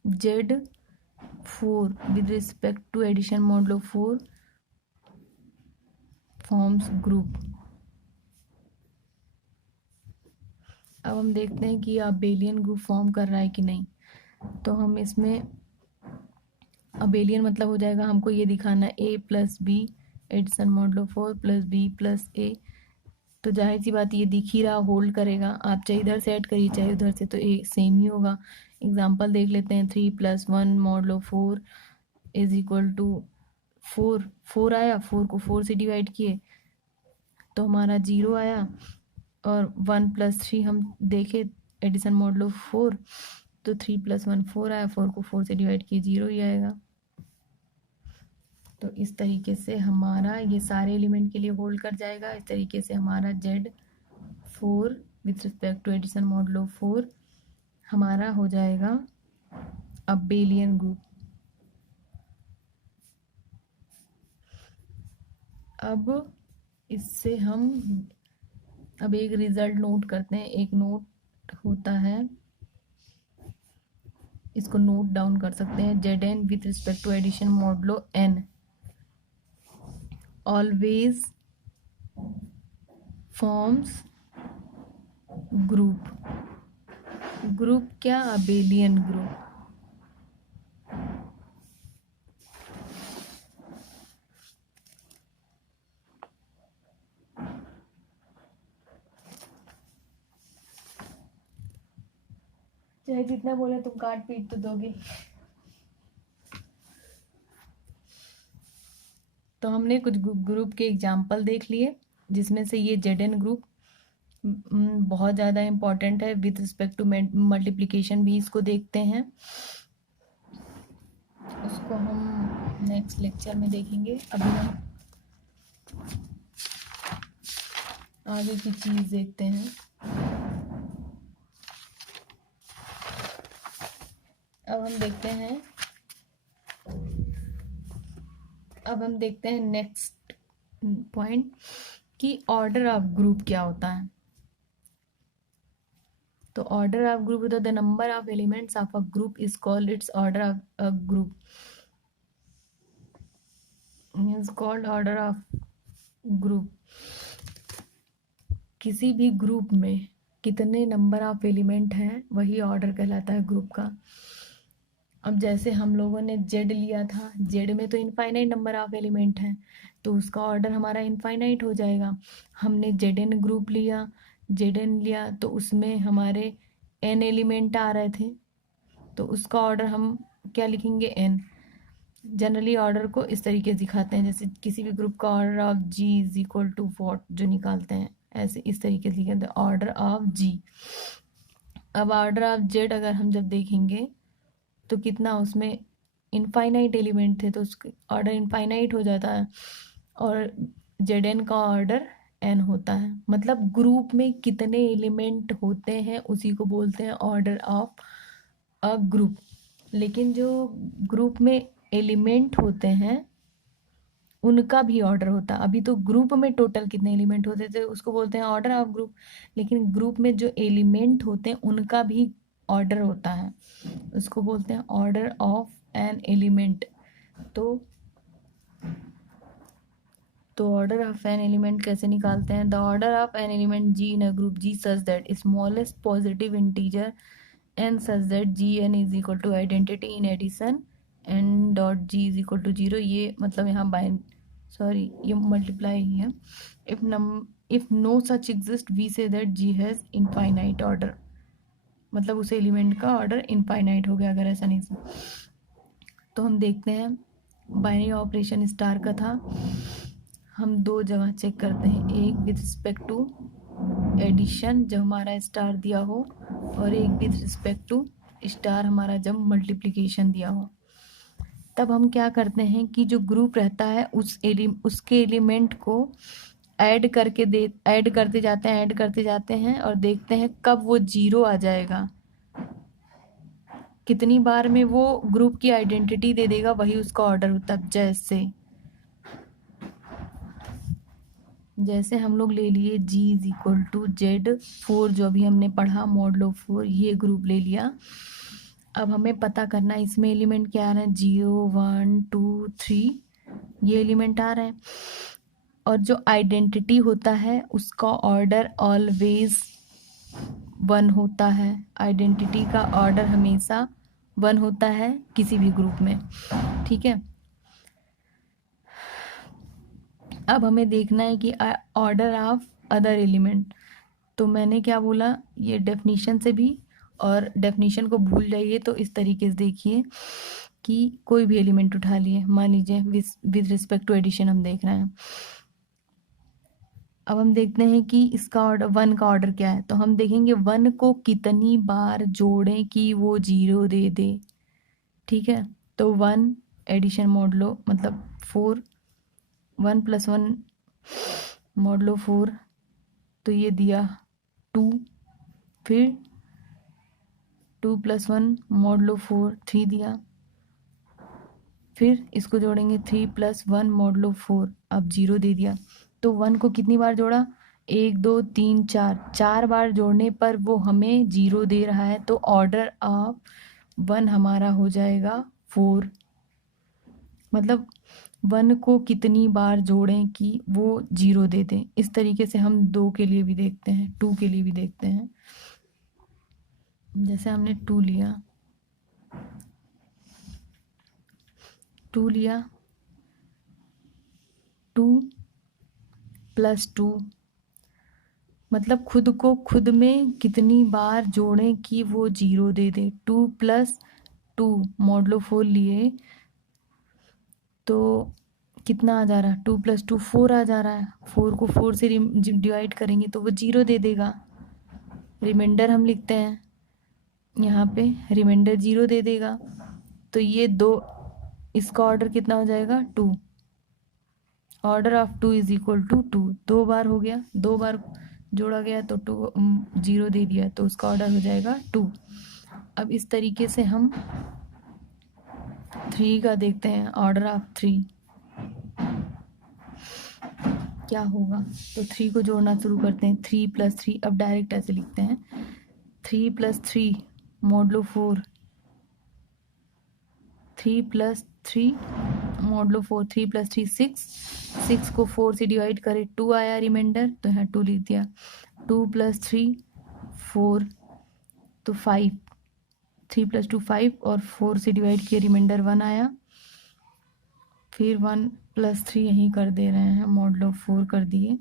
Z4 with respect to addition modulo 4 forms group. अब हम देखते हैं कि अबेलियन ग्रुप फॉर्म कर रहा है कि नहीं। तो हम इसमें अबेलियन मतलब हो जाएगा, हमको ये दिखाना a plus b addition modulo 4 plus b plus a. तो जाहिर सी बात ये दिख ही रहा, होल्ड करेगा। आप चाहे इधर से ऐड करिए चाहे उधर से, तो ए सेम ही होगा। एग्जाम्पल देख लेते हैं। 3 + 1 मॉडुलो 4 इज इक्वल टू 4 आया, 4 को 4 से डिवाइड किए तो हमारा 0 आया। और 1 + 3 हम देखे एडिशन मॉडुलो 4, तो 3 + 1 4 आया, 4 को 4 से डिवाइड किए 0 ही आएगा। तो इस तरीके से हमारा ये सारे एलिमेंट के लिए होल्ड कर जाएगा। इस तरीके से हमारा Z4 with respect to addition modulo 4 हमारा हो जाएगा अबेलियन ग्रुप। अब इससे हम अब एक रिजल्ट नोट करते हैं। एक नोट होता है, इसको नोट डाउन कर सकते हैं। Zn with respect to addition modulo n always forms group. Group क्या? Abelian group. चाहे जितना बोले तुम काट पीट तो दोगे। तो हमने कुछ ग्रुप के एग्जाम्पल देख लिए, जिसमें से ये Zn ग्रुप बहुत ज़्यादा इम्पॉर्टेंट है। विथ रिस्पेक्ट टू मल्टीप्लिकेशन भी इसको देखते हैं, उसको हम नेक्स्ट लेक्चर में देखेंगे। अभी हम आगे की चीज़ देखते हैं। अब हम देखते हैं नेक्स्ट पॉइंट कि ऑर्डर ऑफ ग्रुप क्या होता है। तो order of group the number of elements of a group is called its order of a group is called order of group. किसी भी ग्रुप में कितने नंबर ऑफ एलिमेंट हैं वही ऑर्डर कहलाता है ग्रुप का। अब जैसे हम लोगों ने Z लिया था, Z में तो इनफाइनाइट नंबर ऑफ एलिमेंट हैं, तो उसका ऑर्डर हमारा इनफाइनाइट हो जाएगा। हमने Zn ग्रुप लिया तो उसमें हमारे n एलिमेंट आ रहे थे, तो उसका ऑर्डर हम क्या लिखेंगे? n। जनरली ऑर्डर को इस तरीके से दिखाते हैं, जैसे किसी भी ग्रुप का order of G is equal to what जो निकालते हैं, ऐसे इस तरीके से लिखते हैं ऑर्डर ऑफ G। अब ऑर्डर ऑफ Z अगर हम जब देखेंगे तो कितना उसमें इनफाइनाइट एलिमेंट थे, तो उसका ऑर्डर इनफाइनाइट हो जाता है, और Zn का ऑर्डर n होता है। मतलब ग्रुप में कितने एलिमेंट होते हैं उसी को बोलते हैं ऑर्डर ऑफ अ ग्रुप। लेकिन जो ग्रुप में एलिमेंट होते हैं उनका भी ऑर्डर होता है। अभी तो ग्रुप में टोटल कितने एलिमेंट होते थे उसको बोलते हैं ऑर्डर ऑफ ग्रुप, लेकिन ग्रुप में जो एलिमेंट होते हैं उनका भी ऑर्डर होता है, उसको बोलते हैं ऑर्डर ऑफ एन एलिमेंट। तो ऑर्डर ऑफ एन एलिमेंट कैसे निकालते हैं? The order of N element G in a group G such that smallest positive integer n such that Gn is equal to identity in addition n.g is equal to 0। ये मतलब यहाँ ये multiply ही है। If no such exist we say that G has infinite order, मतलब उस element का order infinite हो गया अगर ऐसा नहीं। तो हम देखते हैं बाइनरी ऑपरेशन स्टार का था, हम दो जगह चेक करते हैं, एक विद रिस्पेक्ट टू एडिशन जब हमारा स्टार दिया हो, और एक विद रिस्पेक्ट टू स्टार हमारा जब मल्टीप्लिकेशन दिया हो। तब हम क्या करते हैं कि जो ग्रुप रहता है उसके एलिमेंट को ऐड करते जाते हैं और देखते हैं कब वो 0 आ जाएगा, कितनी बार में वो ग्रुप की आइडेंटिटी दे देगा, वही उसका ऑर्डर होता है। जैसे हम लोग ले लिए G is equal to Z4, जो अभी हमने पढ़ा मॉडलो 4, ये ग्रुप ले लिया। अब हमें पता करना है इसमें एलिमेंट क्या आ रहे हैं, 0 1 2 3 ये एलिमेंट आ रहे हैं। और जो आइडेंटिटी होता है उसका ऑर्डर ऑलवेज 1 होता है। आइडेंटिटी का ऑर्डर हमेशा 1 होता है किसी भी ग्रुप में, ठीक है। अब हमें देखना है कि ऑर्डर ऑफ अदर एलिमेंट। तो मैंने क्या बोला, ये डेफिनीशन से भी, और डेफिनीशन को भूल जाइए तो इस तरीके से देखिए कि कोई भी एलिमेंट उठा लिए, मान लीजिए विद रिस्पेक्ट टू एडिशन हम देख रहे हैं। अब हम देखते हैं कि इसका ऑर्डर 1 का ऑर्डर क्या है। तो हम देखेंगे 1 को कितनी बार जोड़ें कि वो 0 दे दे, ठीक है। तो 1 एडिशन मॉडलो मतलब 4, 1 + 1 मॉडलो 4, तो ये दिया 2, फिर 2 + 1 मॉडलो 4 3 दिया, फिर इसको जोड़ेंगे 3 + 1 मॉडलो 4, अब 0 दे दिया। तो 1 को कितनी बार जोड़ा, 1 2 3 4 बार जोड़ने पर वो हमें 0 दे रहा है। तो ऑर्डर ऑफ 1 हमारा हो जाएगा 4। मतलब 1 को कितनी बार जोड़ें कि वो 0 दे दें। इस तरीके से हम 2 के लिए भी देखते हैं, 2 के लिए भी देखते हैं। जैसे हमने 2 लिया, 2 + 2, मतलब खुद को खुद में कितनी बार जोड़ें कि वो 0 दे दे। 2 + 2 मॉडलो 4 लिए तो कितना आ जा रहा है, 2 + 2 4 आ जा रहा है। 4 को 4 से डिवाइड करेंगे तो वो 0 दे देगा। रिमाइंडर हम लिखते हैं यहाँ पे, रिमाइंडर 0 दे देगा। तो ये 2, इसका ऑर्डर कितना हो जाएगा, 2। Order of 2 is equal to 2। 2 बार हो गया, 2 बार जोड़ा गया तो 2 0 दे दिया, तो उसका ऑर्डर हो जाएगा 2। अब इस तरीके से हम 3 का देखते हैं, ऑर्डर ऑफ 3 क्या होगा। तो 3 को जोड़ना शुरू करते हैं, 3 + 3, अब डायरेक्ट ऐसे लिखते हैं 3 + 3 मॉडलो 4, 3 + 3 मॉडलो 4, 3 + 3 6, 6 को 4 से डिवाइड करें 2 आया रिमाइंडर, तो यहाँ 2 लिख दिया। 2 + 3 4, तो 5, 3 + 2 5, और 4 से डिवाइड किया रिमाइंडर 1 आया। फिर 1 + 3 यहीं कर दे रहे हैं, मॉडलो 4 कर दिए,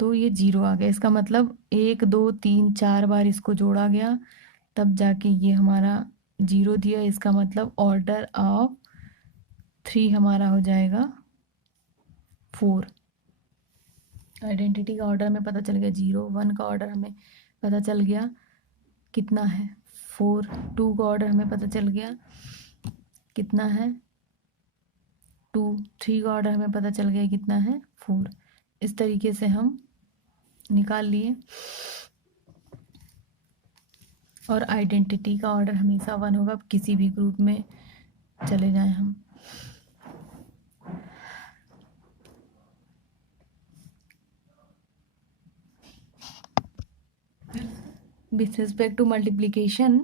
तो ये 0 आ गया। इसका मतलब 1 2 3 4 बार इसको जोड़ा गया, तब जाके ये हमारा 0 दिया। इसका मतलब ऑर्डर ऑफ 3 हमारा हो जाएगा 4। आइडेंटिटी का ऑर्डर हमें पता चल गया 0, 1 का ऑर्डर हमें पता चल गया कितना है 4, 2 का ऑर्डर हमें पता चल गया कितना है 2, 3 का ऑर्डर हमें पता चल गया कितना है 4। इस तरीके से हम निकाल लिए। और आइडेंटिटी का ऑर्डर हमेशा 1 होगा, किसी भी ग्रुप में चले जाएं हम। विथ रिस्पेक्ट टू मल्टीप्लिकेशन,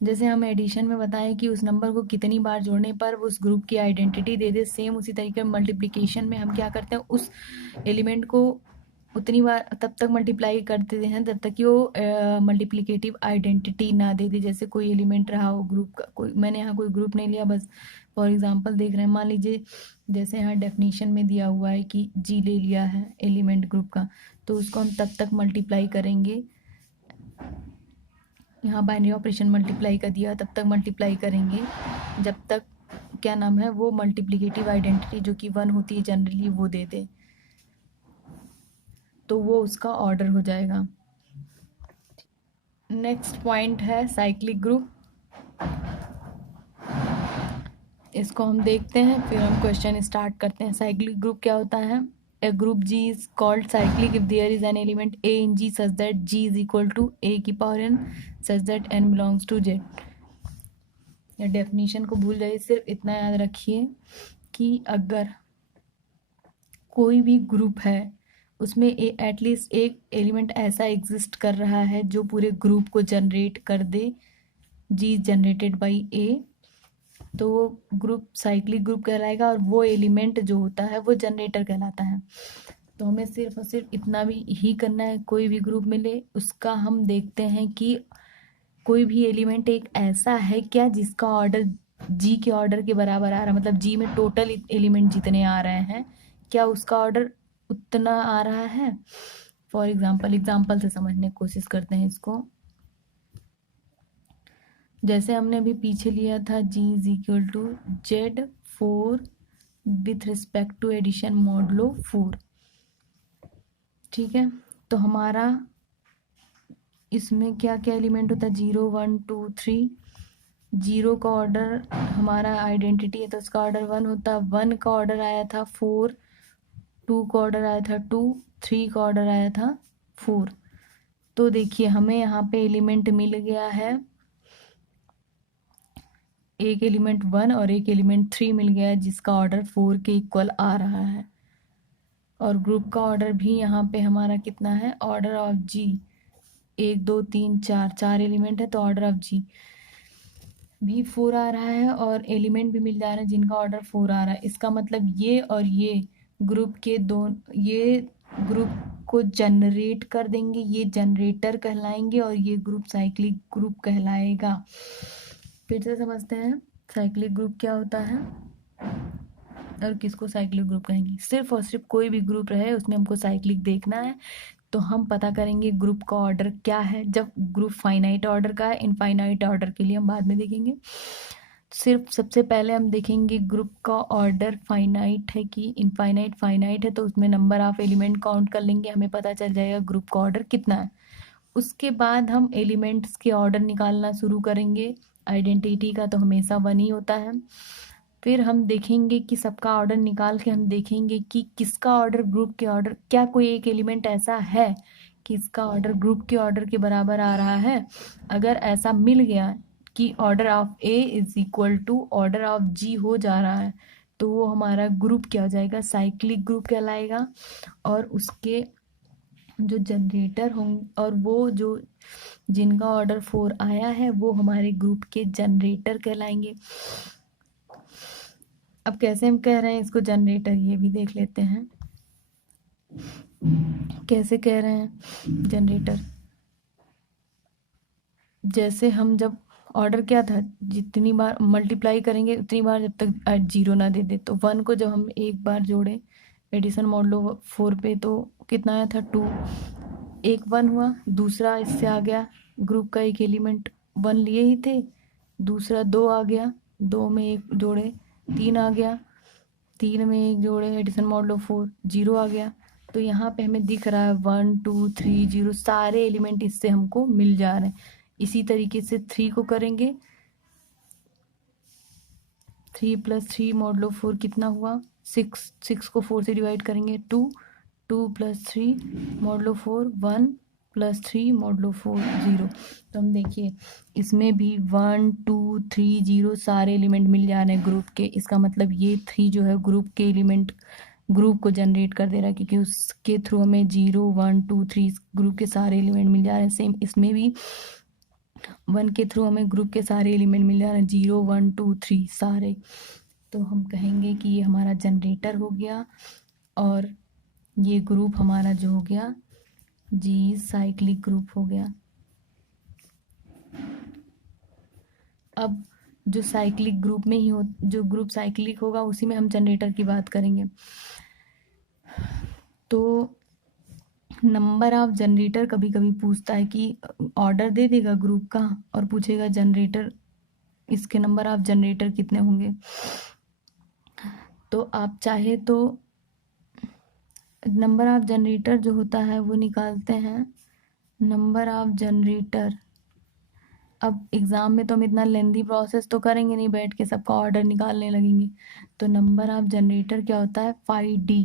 जैसे हम एडिशन में बताएं कि उस नंबर को कितनी बार जोड़ने पर वो उस ग्रुप की आइडेंटिटी दे दे, सेम उसी तरीके मल्टीप्लिकेशन में हम क्या करते हैं, उस एलिमेंट को उतनी बार तब तक मल्टीप्लाई करते हैं जब तक कि वो मल्टीप्लिकेटिव आइडेंटिटी ना दे दे। जैसे कोई एलिमेंट रहा हो ग्रुप का, कोई मैंने यहाँ कोई ग्रुप नहीं लिया, बस फॉर एग्जांपल देख रहे हैं। मान लीजिए जैसे यहाँ डेफिनेशन में दिया हुआ है कि जी ले लिया है एलिमेंट ग्रुप का, तो उसको हम तब तक मल्टीप्लाई करेंगे, यहाँ बाइनरी ऑपरेशन मल्टीप्लाई का दिया, तब तक मल्टीप्लाई करेंगे जब तक क्या नाम है वो मल्टीप्लिकेटिव आइडेंटिटी जो कि 1 होती है जनरली वो दे दे, तो वो उसका ऑर्डर हो जाएगा। नेक्स्ट पॉइंट है साइक्लिक ग्रुप। इसको हम देखते हैं फिर हम क्वेश्चन स्टार्ट करते हैं। साइक्लिक ग्रुप क्या होता है, A group G is called cyclic if there is an element A in G such that G is equal to A की power n such that n belongs to Z. या definition को भूल जाइए, सिर्फ इतना याद रखिए कि अगर कोई भी ग्रुप है उसमें एटलीस्ट एक एलिमेंट ऐसा एग्जिस्ट कर रहा है जो पूरे ग्रुप को जनरेट कर दे, G जनरेटेड बाई A, तो वो ग्रुप साइक्लिक ग्रुप कहलाएगा और वो एलिमेंट जो होता है वो जनरेटर कहलाता है. तो हमें सिर्फ और सिर्फ इतना भी ही करना है. कोई भी ग्रुप मिले उसका हम देखते हैं कि कोई भी एलिमेंट एक ऐसा है क्या जिसका ऑर्डर जी के ऑर्डर के बराबर आ रहा है, मतलब जी में टोटल एलिमेंट जितने आ रहे हैं क्या उसका ऑर्डर उतना आ रहा है. फॉर एग्जाम्पल से समझने की कोशिश करते हैं इसको. जैसे हमने अभी पीछे लिया था G is equal to Z4 with respect to addition modulo 4. ठीक है, तो हमारा इसमें क्या क्या एलिमेंट होता है, 0 1 2 3. 0 का ऑर्डर हमारा आइडेंटिटी है तो उसका ऑर्डर 1 होता है. 1 का ऑर्डर आया था 4, 2 का ऑर्डर आया था 2, 3 का ऑर्डर आया था 4. तो देखिए हमें यहाँ पे एलिमेंट मिल गया है, एक एलिमेंट 1 और एक एलिमेंट 3 मिल गया है जिसका ऑर्डर 4 के इक्वल आ रहा है. और ग्रुप का ऑर्डर भी यहाँ पे हमारा कितना है, ऑर्डर ऑफ जी 1 2 3 4 एलिमेंट है तो ऑर्डर ऑफ जी भी 4 आ रहा है और एलिमेंट भी मिल जा रहा है जिनका ऑर्डर 4 आ रहा है. इसका मतलब ये और ये ग्रुप के ये ग्रुप को जनरेट कर देंगे, ये जनरेटर कहलाएंगे और ये ग्रुप साइक्लिक ग्रुप कहलाएगा. फिर से समझते हैं साइक्लिक ग्रुप क्या होता है और किसको साइक्लिक ग्रुप कहेंगे. सिर्फ और सिर्फ कोई भी ग्रुप रहे उसमें हमको साइक्लिक देखना है तो हम पता करेंगे ग्रुप का ऑर्डर क्या है. जब ग्रुप फाइनाइट ऑर्डर का है, इनफाइनाइट ऑर्डर के लिए हम बाद में देखेंगे. सिर्फ सबसे पहले हम देखेंगे ग्रुप का ऑर्डर फाइनाइट है कि इनफाइनाइट. फाइनाइट है तो उसमें नंबर ऑफ एलिमेंट काउंट कर लेंगे, हमें पता चल जाएगा ग्रुप का ऑर्डर कितना है. उसके बाद हम एलिमेंट्स के ऑर्डर निकालना शुरू करेंगे. आइडेंटिटी का तो हमेशा 1 ही होता है. फिर हम देखेंगे कि सबका ऑर्डर निकाल के हम देखेंगे कि किसका ऑर्डर ग्रुप के ऑर्डर, क्या कोई एक एलिमेंट ऐसा है कि इसका ऑर्डर ग्रुप के ऑर्डर के बराबर आ रहा है. अगर ऐसा मिल गया कि order of A is equal to order of G हो जा रहा है तो वो हमारा ग्रुप क्या हो जाएगा, साइक्लिक ग्रुप कहलाएगा. और उसके जो जनरेटर होंगे और वो जो जिनका ऑर्डर 4 आया है वो हमारे ग्रुप के जनरेटर कहलाएंगे. अब कैसे हम कह रहे हैं इसको जनरेटर, ये भी देख लेते हैं कैसे कह रहे हैं जनरेटर. जैसे हम जब ऑर्डर क्या था, जितनी बार मल्टीप्लाई करेंगे उतनी बार जब तक 0 ना दे दे. तो 1 को जब हम एक बार जोड़े एडिशन मॉडलो 4 पे तो कितना आया था 2. एक 1 हुआ, दूसरा इससे आ गया ग्रुप का एक एलिमेंट 1 लिए ही थे, दूसरा 2 आ गया, 2 में एक जोड़े 3 आ गया, 3 में एक जोड़े एडिशन मॉडलो 4 0 आ गया. तो यहाँ पे हमें दिख रहा है 1 2 3 0 सारे एलिमेंट इससे हमको मिल जा रहे हैं. इसी तरीके से 3 को करेंगे, 3 + 3 मॉडलो 4 कितना हुआ 6. 6 को 4 से डिवाइड करेंगे 2. 2 + 3 मॉडलो 4 1 + 3 मॉडलो 4 0. तो हम देखिए इसमें भी 1 2 3 0 सारे एलिमेंट मिल जा रहे हैं ग्रुप के. इसका मतलब ये 3 जो है ग्रुप के एलिमेंट ग्रुप को जनरेट कर दे रहा है क्योंकि उसके थ्रू हमें 0 1 2 3 ग्रुप के सारे एलिमेंट मिल जा रहे हैं. सेम इसमें भी 1 के थ्रू हमें ग्रुप के सारे एलिमेंट मिल जा रहे हैं 0 1 2 3 सारे. तो हम कहेंगे कि ये हमारा जनरेटर हो गया और ये ग्रुप हमारा जो हो गया जी साइक्लिक ग्रुप हो गया. अब जो साइक्लिक ग्रुप में ही हो, जो ग्रुप साइक्लिक होगा उसी में हम जनरेटर की बात करेंगे. तो नंबर ऑफ जनरेटर कभी कभी पूछता है कि ऑर्डर दे देगा ग्रुप का और पूछेगा जनरेटर, इसके नंबर ऑफ जनरेटर कितने होंगे. तो आप चाहे तो नंबर ऑफ जनरेटर जो होता है वो निकालते हैं. नंबर ऑफ जनरेटर, अब एग्ज़ाम में तो हम इतना लेंदी प्रोसेस तो करेंगे नहीं, बैठ के सबका ऑर्डर निकालने लगेंगे. तो नंबर ऑफ जनरेटर क्या होता है 5D.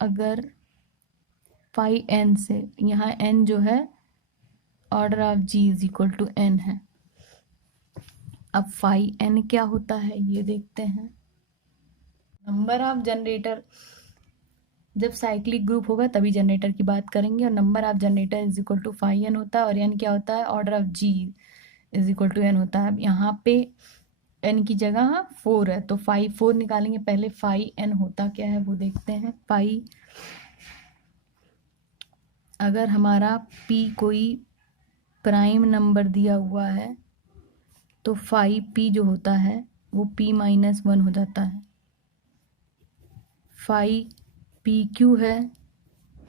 अगर फाई एन से, यहाँ एन जो है order of G is equal to N है। अब फाई एन क्या होता है ये देखते हैं। नंबर ऑफ जनरेटर, जब साइक्लिक ग्रुप होगा तभी जनरेटर की बात करेंगे, और number of generator is equal to phi N होता है, और एन क्या होता है, order of G is equal to N होता है। अब यहाँ पे एन की जगह 4 है, तो फाई 4 निकालेंगे। पहले फाई एन होता क्या है वो देखते हैं। फाई, अगर हमारा पी कोई प्राइम नंबर दिया हुआ है तो फाई पी जो होता है वो पी माइनस 1 हो जाता है। फाई पी क्यू है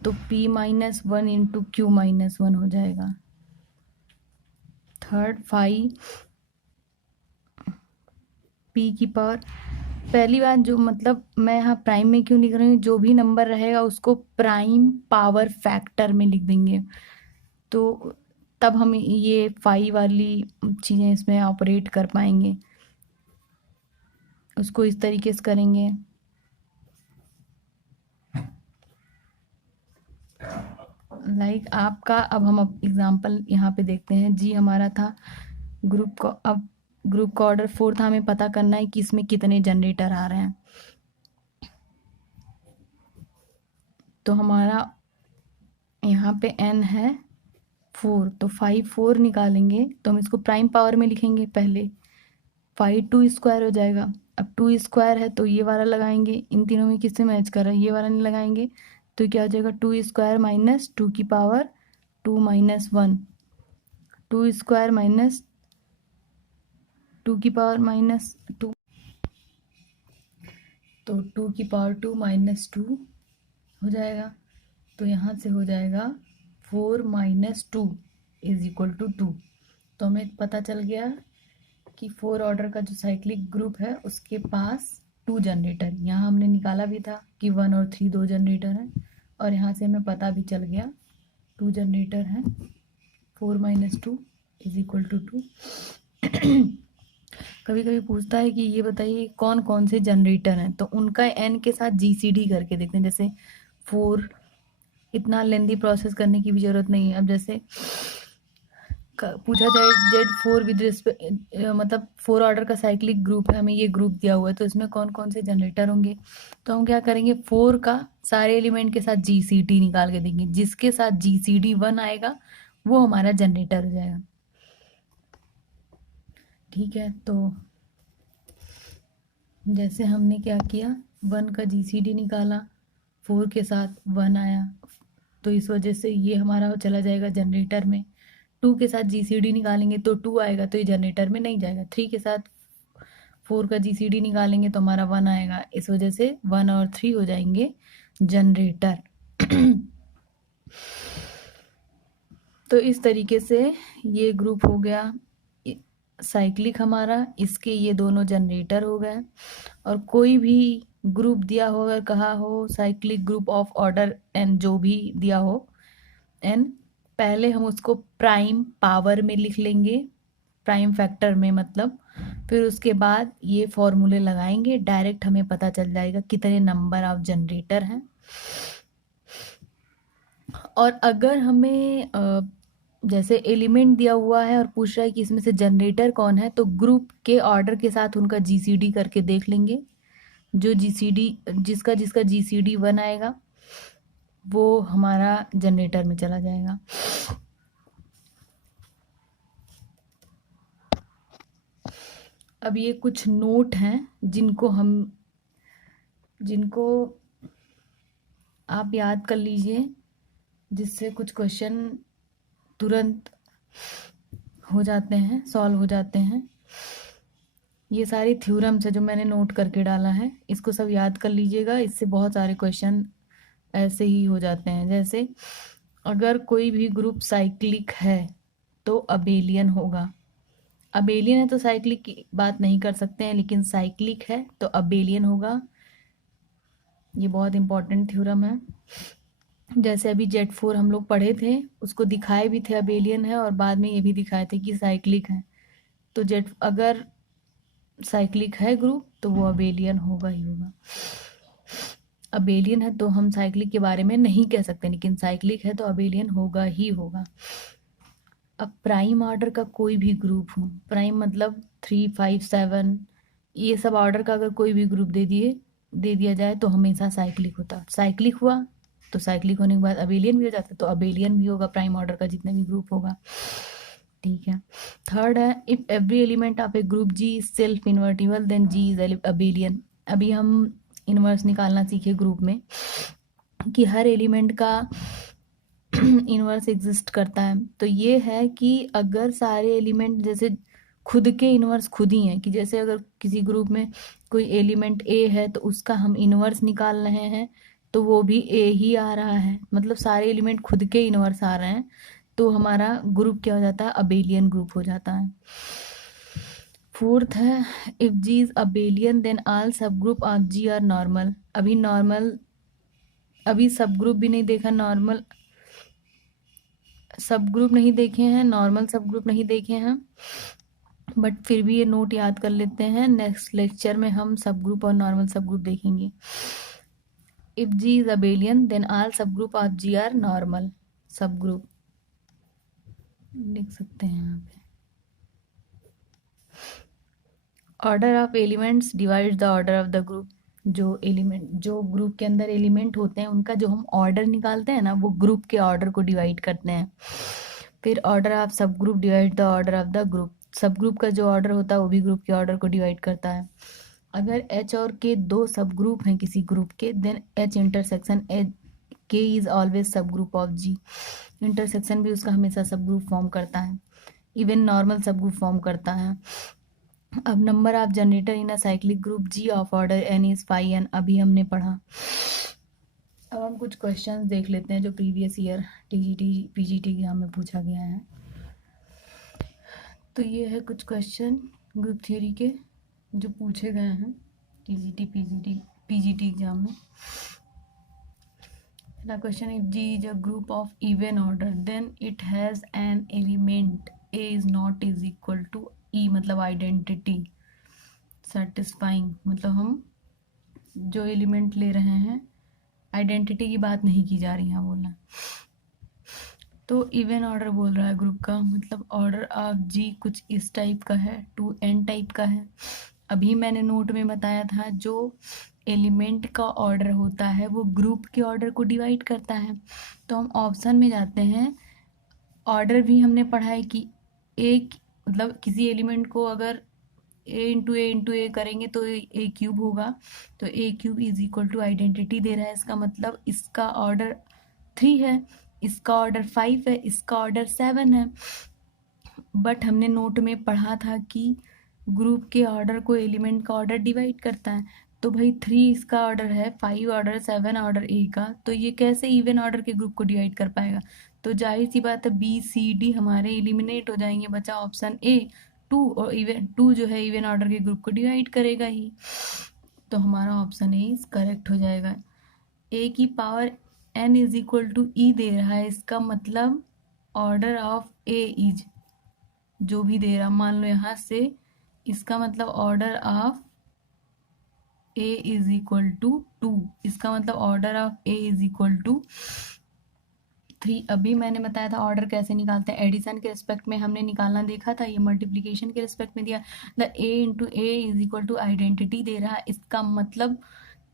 तो p minus 1 into Q minus 1 हो जाएगा। थर्ड, फाई p की पावर, पहली बात जो मतलब मैं यहाँ प्राइम में क्यों लिख रही हूँ, जो भी नंबर रहेगा उसको प्राइम पावर फैक्टर में लिख देंगे, तो तब हम ये फाई वाली चीज़ें इसमें ऑपरेट कर पाएंगे। उसको इस तरीके से करेंगे। आपका, अब हम एग्जांपल यहाँ पे देखते हैं। जी हमारा था ग्रुप को, अब ग्रुप का ऑर्डर 4 था, हमें पता करना है कि इसमें कितने जनरेटर आ रहे हैं। तो हमारा यहाँ पे n है 4, तो 4 निकालेंगे तो हम इसको प्राइम पावर में लिखेंगे। पहले 2 स्क्वायर हो जाएगा। अब 2 स्क्वायर है तो ये वाला लगाएंगे, इन तीनों में किससे मैच कर रहा है, ये वाला नहीं लगाएंगे, तो क्या हो जाएगा 2 स्क्वायर माइनस 2 की पावर 2 माइनस 1, 2 स्क्वायर माइनस 2 की पावर माइनस 2, तो 2 की पावर 2 माइनस 2 हो जाएगा। तो यहाँ से हो जाएगा 4 माइनस 2 इज इक्वल टू 2। तो हमें पता चल गया कि 4 ऑर्डर का जो साइक्लिक ग्रुप है उसके पास 2 जनरेटर, यहाँ हमने निकाला भी था कि 1 और 3 2 जनरेटर हैं, और यहाँ से हमें पता भी चल गया 2 जनरेटर हैं। 4 माइनस 2 इज इक्वल टू 2। कभी कभी पूछता है कि ये बताइए कौन कौन से जनरेटर हैं, तो उनका एन के साथ जीसीडी करके देखते हैं। जैसे 4, इतना लेंदी प्रोसेस करने की भी जरूरत नहीं है। अब जैसे पूछा जाए Z4 विद रिस्पेक्ट, मतलब 4 ऑर्डर का साइक्लिक ग्रुप है, हमें ये ग्रुप दिया हुआ है, तो इसमें कौन कौन से जनरेटर होंगे, तो हम क्या करेंगे 4 का सारे एलिमेंट के साथ जीसीडी निकाल के देंगे, जिसके साथ जीसीडी 1 आएगा वो हमारा जनरेटर हो जाएगा। ठीक है, तो जैसे हमने क्या किया, 1 का जीसीडी निकाला, 4 के साथ 1 आया, तो इस वजह से ये हमारा चला जाएगा जनरेटर में। 2 के साथ जीसीडी निकालेंगे तो 2 आएगा, तो ये जनरेटर में नहीं जाएगा। 3 के साथ 4 का जीसीडी निकालेंगे तो हमारा 1 आएगा, इस वजह से 1 और 3 हो जाएंगे जनरेटर। तो इस तरीके से ये ग्रुप हो गया साइक्लिक हमारा, इसके ये दोनों जनरेटर हो गए। और कोई भी ग्रुप दिया हो, अगर कहा हो cyclic group of order N, जो भी दिया हो एन, पहले हम उसको प्राइम पावर में लिख लेंगे, प्राइम फैक्टर में मतलब, फिर उसके बाद ये फॉर्मूले लगाएंगे, डायरेक्ट हमें पता चल जाएगा कितने नंबर ऑफ जनरेटर हैं। और अगर हमें जैसे एलिमेंट दिया हुआ है और पूछ रहा है कि इसमें से जनरेटर कौन है, तो ग्रुप के ऑर्डर के साथ उनका जीसीडी करके देख लेंगे। जो जीसीडी, जिसका जिसका जीसीडी 1 आएगा वो हमारा जनरेटर में चला जाएगा। अब ये कुछ नोट हैं जिनको आप याद कर लीजिए, जिससे कुछ क्वेश्चन तुरंत हो जाते हैं, सॉल्व हो जाते हैं। ये सारी थ्योरम्स है जो मैंने नोट करके डाला है, इसको सब याद कर लीजिएगा, इससे बहुत सारे क्वेश्चन ऐसे ही हो जाते हैं। जैसे अगर कोई भी ग्रुप साइक्लिक है तो अबेलियन होगा। अबेलियन है तो साइक्लिक की बात नहीं कर सकते हैं, लेकिन साइक्लिक है तो अबेलियन होगा। ये बहुत इंपॉर्टेंट थ्योरम है। जैसे अभी Z4 हम लोग पढ़े थे, उसको दिखाए भी थे अबेलियन है, और बाद में ये भी दिखाए थे कि साइक्लिक है। तो जेड अगर साइक्लिक है ग्रुप तो वो अबेलियन होगा ही होगा। अबेलियन है तो हम साइक्लिक के बारे में नहीं कह सकते, लेकिन साइक्लिक है तो अबेलियन होगा ही होगा। अब प्राइम ऑर्डर का कोई भी ग्रुप हो, प्राइम मतलब 3, 5, 7, ये सब ऑर्डर का अगर कोई भी ग्रुप दे दिया जाए तो हमेशा साइक्लिक होता। साइक्लिक हुआ तो साइक्लिक होने के बाद अबेलियन भी हो जाता, तो अबेलियन भी होगा प्राइम ऑर्डर का जितने भी ग्रुप होगा। ठीक है। थर्ड है, if every element of a group G is self invertible then G is abelian. अभी हम इन्वर्स निकालना सीखे ग्रुप में कि हर एलिमेंट का इन्वर्स एग्जिस्ट करता है। तो ये है कि अगर सारे एलिमेंट जैसे खुद के इन्वर्स खुद ही हैं, कि जैसे अगर किसी ग्रुप में कोई एलिमेंट ए है तो उसका हम इन्वर्स निकाल रहे हैं तो वो भी ए ही आ रहा है, मतलब सारे एलिमेंट खुद के इन्वर्स आ रहे हैं, तो हमारा ग्रुप क्या हो जाता है, अबेलियन ग्रुप हो जाता है। फोर्थ है, if G is abelian then all subgroup of G are normal. अभी सब ग्रुप भी नहीं देखा, नॉर्मल सब ग्रुप नहीं देखे हैं, नॉर्मल सब ग्रुप नहीं देखे हैं, बट फिर भी ये नोट याद कर लेते हैं, नेक्स्ट लेक्चर में हम सब ग्रुप और नॉर्मल सब ग्रुप देखेंगे। If G is abelian then all subgroup of G are normal subgroup, लिख सकते हैं यहाँ पे। Order of elements divide the order of the group. जो ग्रुप के अंदर एलिमेंट होते हैं उनका जो हम ऑर्डर निकालते हैं ना, वो ग्रुप के ऑर्डर को डिवाइड करते हैं। फिर ऑर्डर ऑफ सब group divide the order of the group. सब ग्रुप का जो ऑर्डर होता है वो भी ग्रुप के ऑर्डर को डिवाइड करता है। अगर एच और के दो सब ग्रुप हैं किसी ग्रुप के, then H intersection H K is always subgroup of G. Intersection भी उसका हमेशा सब ग्रुप फॉर्म करता है, even normal subgroup form करता है। अब number of generator in a cyclic group G of order N is phi N, अभी हमने पढ़ा। अब हम कुछ क्वेश्चंस देख लेते हैं जो previous year TGT PGT exam में पूछा गया है। तो ये है कुछ क्वेश्चन ग्रुप थ्योरी के जो पूछे गए हैं टीजीटी पीजीटी एग्जाम में। पहला question, if G is a group of even order then it has an element a is not is equal to e, मतलब आइडेंटिटी सेटिस्फाइंग, मतलब हम जो एलिमेंट ले रहे हैं आइडेंटिटी की बात नहीं की जा रही है बोलना। तो इवन ऑर्डर बोल रहा है ग्रुप का, मतलब ऑर्डर ऑफ जी कुछ इस टाइप का है, 2n टाइप का है। अभी मैंने नोट में बताया था जो एलिमेंट का ऑर्डर होता है वो ग्रुप के ऑर्डर को डिवाइड करता है। तो हम ऑप्शन में जाते हैं, ऑर्डर भी हमने पढ़ा है कि एक मतलब किसी एलिमेंट को अगर ए करेंगे तो ए क्यूब होगा, तो a cube is equal to identity दे रहा है, इसका मतलब इसका ऑर्डर 3 है, इसका ऑर्डर 5 है, इसका ऑर्डर 7 है। बट हमने नोट में पढ़ा था कि ग्रुप के ऑर्डर को एलिमेंट का ऑर्डर डिवाइड करता है। तो भाई 3 इसका ऑर्डर है, 5 ऑर्डर, 7 ऑर्डर ए का, तो ये कैसे इवन ऑर्डर के ग्रुप को डिवाइड कर पाएगा। तो जाहिर सी बात है बी सी डी हमारे एलिमिनेट हो जाएंगे, बचा ऑप्शन ए 2, और इवन 2 जो है इवन ऑर्डर के ग्रुप को डिवाइड करेगा ही, तो हमारा ऑप्शन ए करेक्ट हो जाएगा। ए की power n is equal to e दे रहा है, इसका मतलब ऑर्डर ऑफ ए इज जो भी दे रहा, मान लो यहाँ से इसका मतलब order of A is equal to 2, इसका मतलब order of A is equal to 3। अभी मैंने बताया था ऑर्डर कैसे निकालते हैं, एडिशन के रिस्पेक्ट में हमने निकालना देखा था, ये मल्टीप्लिकेशन के रिस्पेक्ट में दिया। The a into a is equal to identity दे रहा है, इसका मतलब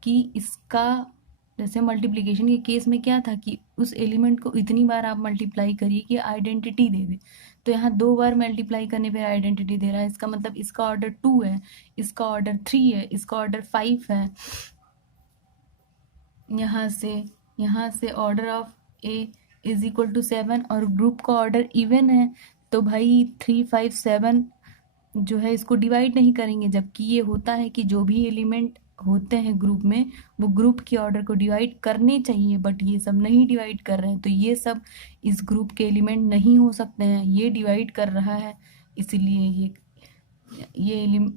कि इसका जैसे मल्टीप्लिकेशन के केस में क्या था कि उस एलिमेंट को इतनी बार आप मल्टीप्लाई करिए कि आइडेंटिटी दे दे, तो यहाँ 2 बार मल्टीप्लाई करने पर आइडेंटिटी दे रहा है, इसका मतलब इसका ऑर्डर 2 है, इसका ऑर्डर 3 है, इसका ऑर्डर 5 है। यहाँ से order of A is equal to 7 और ग्रुप का ऑर्डर इवन है, तो भाई 3, 5, 7 जो है इसको डिवाइड नहीं करेंगे, जबकि ये होता है कि जो भी एलिमेंट होते हैं ग्रुप में वो ग्रुप के ऑर्डर को डिवाइड करने चाहिए, बट ये सब नहीं डिवाइड कर रहे हैं, तो ये सब इस ग्रुप के एलिमेंट नहीं हो सकते हैं, ये डिवाइड कर रहा है, इसलिए ये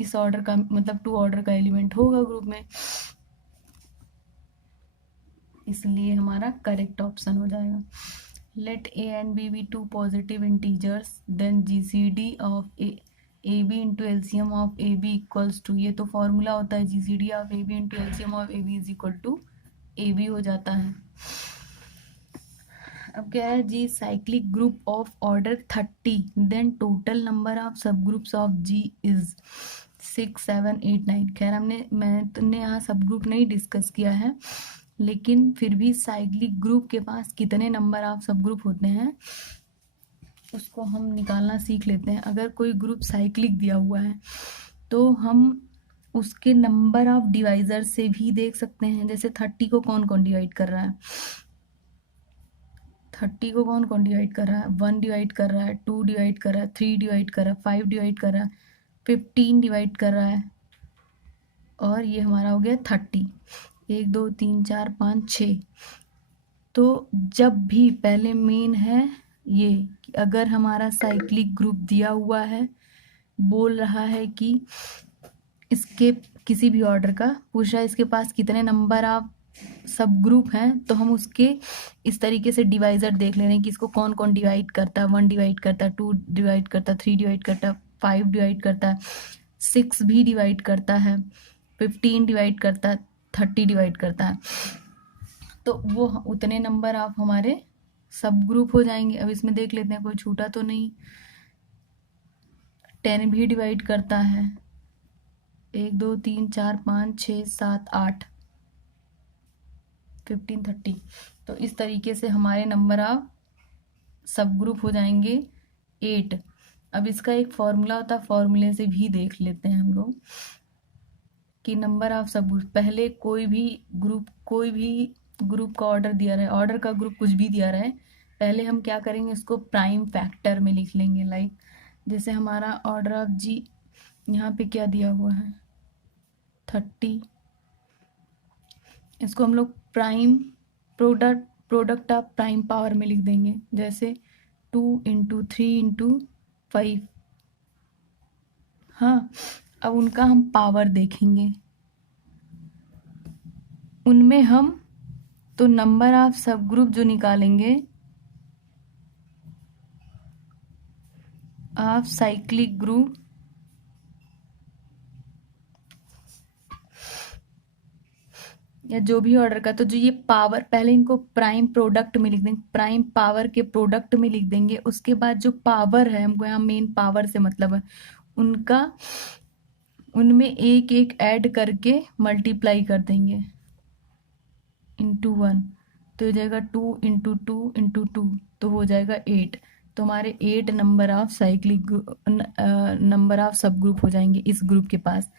इस ऑर्डर का मतलब 2 ऑर्डर का एलिमेंट होगा ग्रुप में, इसलिए हमारा करेक्ट ऑप्शन हो जाएगा। Let a and b 2 positive integers then GCD of a a b into LCM of a b equals to, ये तो फॉर्मूला होता है GCD of a b into LCM of a b is equal to a b हो जाता है। अब क्या है G, cyclic group of order 30, then total number of subgroups of G is 6 7 8 9। खैर मैंने यहाँ सब ग्रुप नहीं डिस्कस किया है, लेकिन फिर भी साइक्लिक ग्रुप के पास कितने नंबर ऑफ सब ग्रुप होते हैं उसको हम निकालना सीख लेते हैं। अगर कोई ग्रुप साइक्लिक दिया हुआ है तो हम उसके नंबर ऑफ डिवाइजर से भी देख सकते हैं। जैसे 30 को कौन कौन डिवाइड कर रहा है, 30 को कौन कौन डिवाइड कर रहा है, 1 डिवाइड कर रहा है, 2 डिवाइड कर रहा है, 3 डिवाइड कर रहा है, 5 डिवाइड कर रहा है, 15 डिवाइड कर रहा है, और ये हमारा हो गया 30। 1 2 3 4 5 6। तो जब भी पहले मेन है ये कि अगर हमारा साइक्लिक ग्रुप दिया हुआ है, बोल रहा है कि इसके किसी भी ऑर्डर का पूछ रहा है इसके पास कितने नंबर ऑफ सब ग्रुप हैं, तो हम उसके इस तरीके से डिवाइजर देख ले रहे हैं कि इसको कौन कौन डिवाइड करता है। 1 डिवाइड करता है, 2 डिवाइड करता है, 3 डिवाइड करता है, 5 डिवाइड करता है, 6 भी डिवाइड करता है, 15 डिवाइड करता है, 30 डिवाइड करता है। तो वो उतने नंबर ऑफ हमारे सब ग्रुप हो जाएंगे। अब इसमें देख लेते हैं कोई छूटा तो नहीं। 10 भी डिवाइड करता है, 1 2 3 4 5 6 7 8 15 30। तो इस तरीके से हमारे नंबर ऑफ सब ग्रुप हो जाएंगे 8। अब इसका एक फॉर्मूला होता है, फॉर्मूले से भी देख लेते हैं हम लोग कि नंबर ऑफ सब ग्रुप। पहले कोई भी ग्रुप का ऑर्डर दिया रहे, ऑर्डर का ग्रुप कुछ भी दिया रहे, पहले हम क्या करेंगे इसको प्राइम फैक्टर में लिख लेंगे। लाइक जैसे हमारा ऑर्डर ऑफ जी यहाँ पे क्या दिया हुआ है 30, इसको हम लोग prime product of prime power में लिख देंगे। जैसे 2 इंटू 3 इंटू 5। हाँ, अब उनका हम पावर देखेंगे, उनमें हम तो नंबर ऑफ सब ग्रुप जो निकालेंगे ऑफ साइक्लिक ग्रुप या जो भी ऑर्डर का, तो जो ये पावर पहले इनको प्राइम प्रोडक्ट में लिख देंगे, प्राइम पावर के प्रोडक्ट में लिख देंगे। उसके बाद जो पावर है, हमको यहाँ मेन पावर से मतलब है, उनका उनमें एक एक ऐड करके मल्टीप्लाई कर देंगे इंटू 1। तो हो जाएगा 2 इंटू 2 इंटू 2, तो हो जाएगा 8। तो हमारे 8 number of cyclic number of सब ग्रुप हो जाएंगे इस ग्रुप के पास।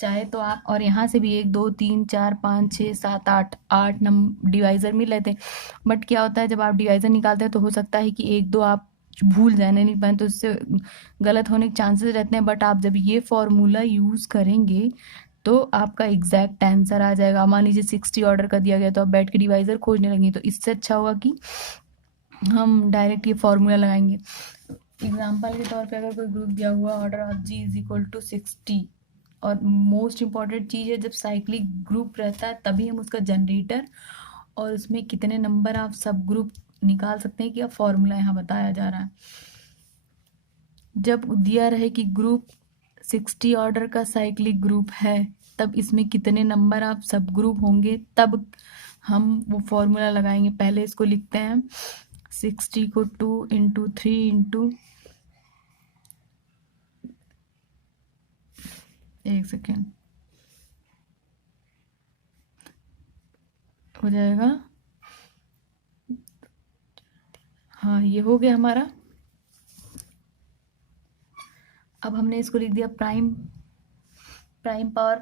चाहे तो आप और यहाँ से भी 1 2 3 4 5 6 7 8 नंबर डिवाइजर मिल लेते हैं। बट क्या होता है जब आप डिवाइजर निकालते हैं तो हो सकता है कि 1 2 आप भूल जाने नहीं पाए, तो इससे गलत होने के चांसेस रहते हैं। बट आप जब ये फॉर्मूला यूज़ करेंगे तो आपका एग्जैक्ट आंसर आ जाएगा। मान लीजिए 60 ऑर्डर का दिया गया तो आप बैठ के डिवाइजर खोजने लगेंगे, तो इससे अच्छा होगा कि हम डायरेक्ट ये फॉर्मूला लगाएंगे। एग्जाम्पल के तौर पे अगर कोई ग्रुप दिया हुआ order of G is equal to 60, और मोस्ट इंपॉर्टेंट चीज़ है जब साइक्लिक ग्रुप रहता है तभी हम उसका जनरेटर और उसमें कितने नंबर ऑफ सब ग्रुप निकाल सकते हैं, कि अब फॉर्मूला यहाँ बताया जा रहा है। जब दिया रहे कि ग्रुप 60 ऑर्डर का साइक्लिक ग्रुप है, तब इसमें कितने नंबर ऑफ सब ग्रुप होंगे, तब हम वो फॉर्मूला लगाएंगे। पहले इसको लिखते हैं 60 को 2 इंटू 3 इंटू, एक सेकेंड, हो जाएगा। हाँ, ये हो गया हमारा। अब हमने इसको लिख दिया प्राइम पावर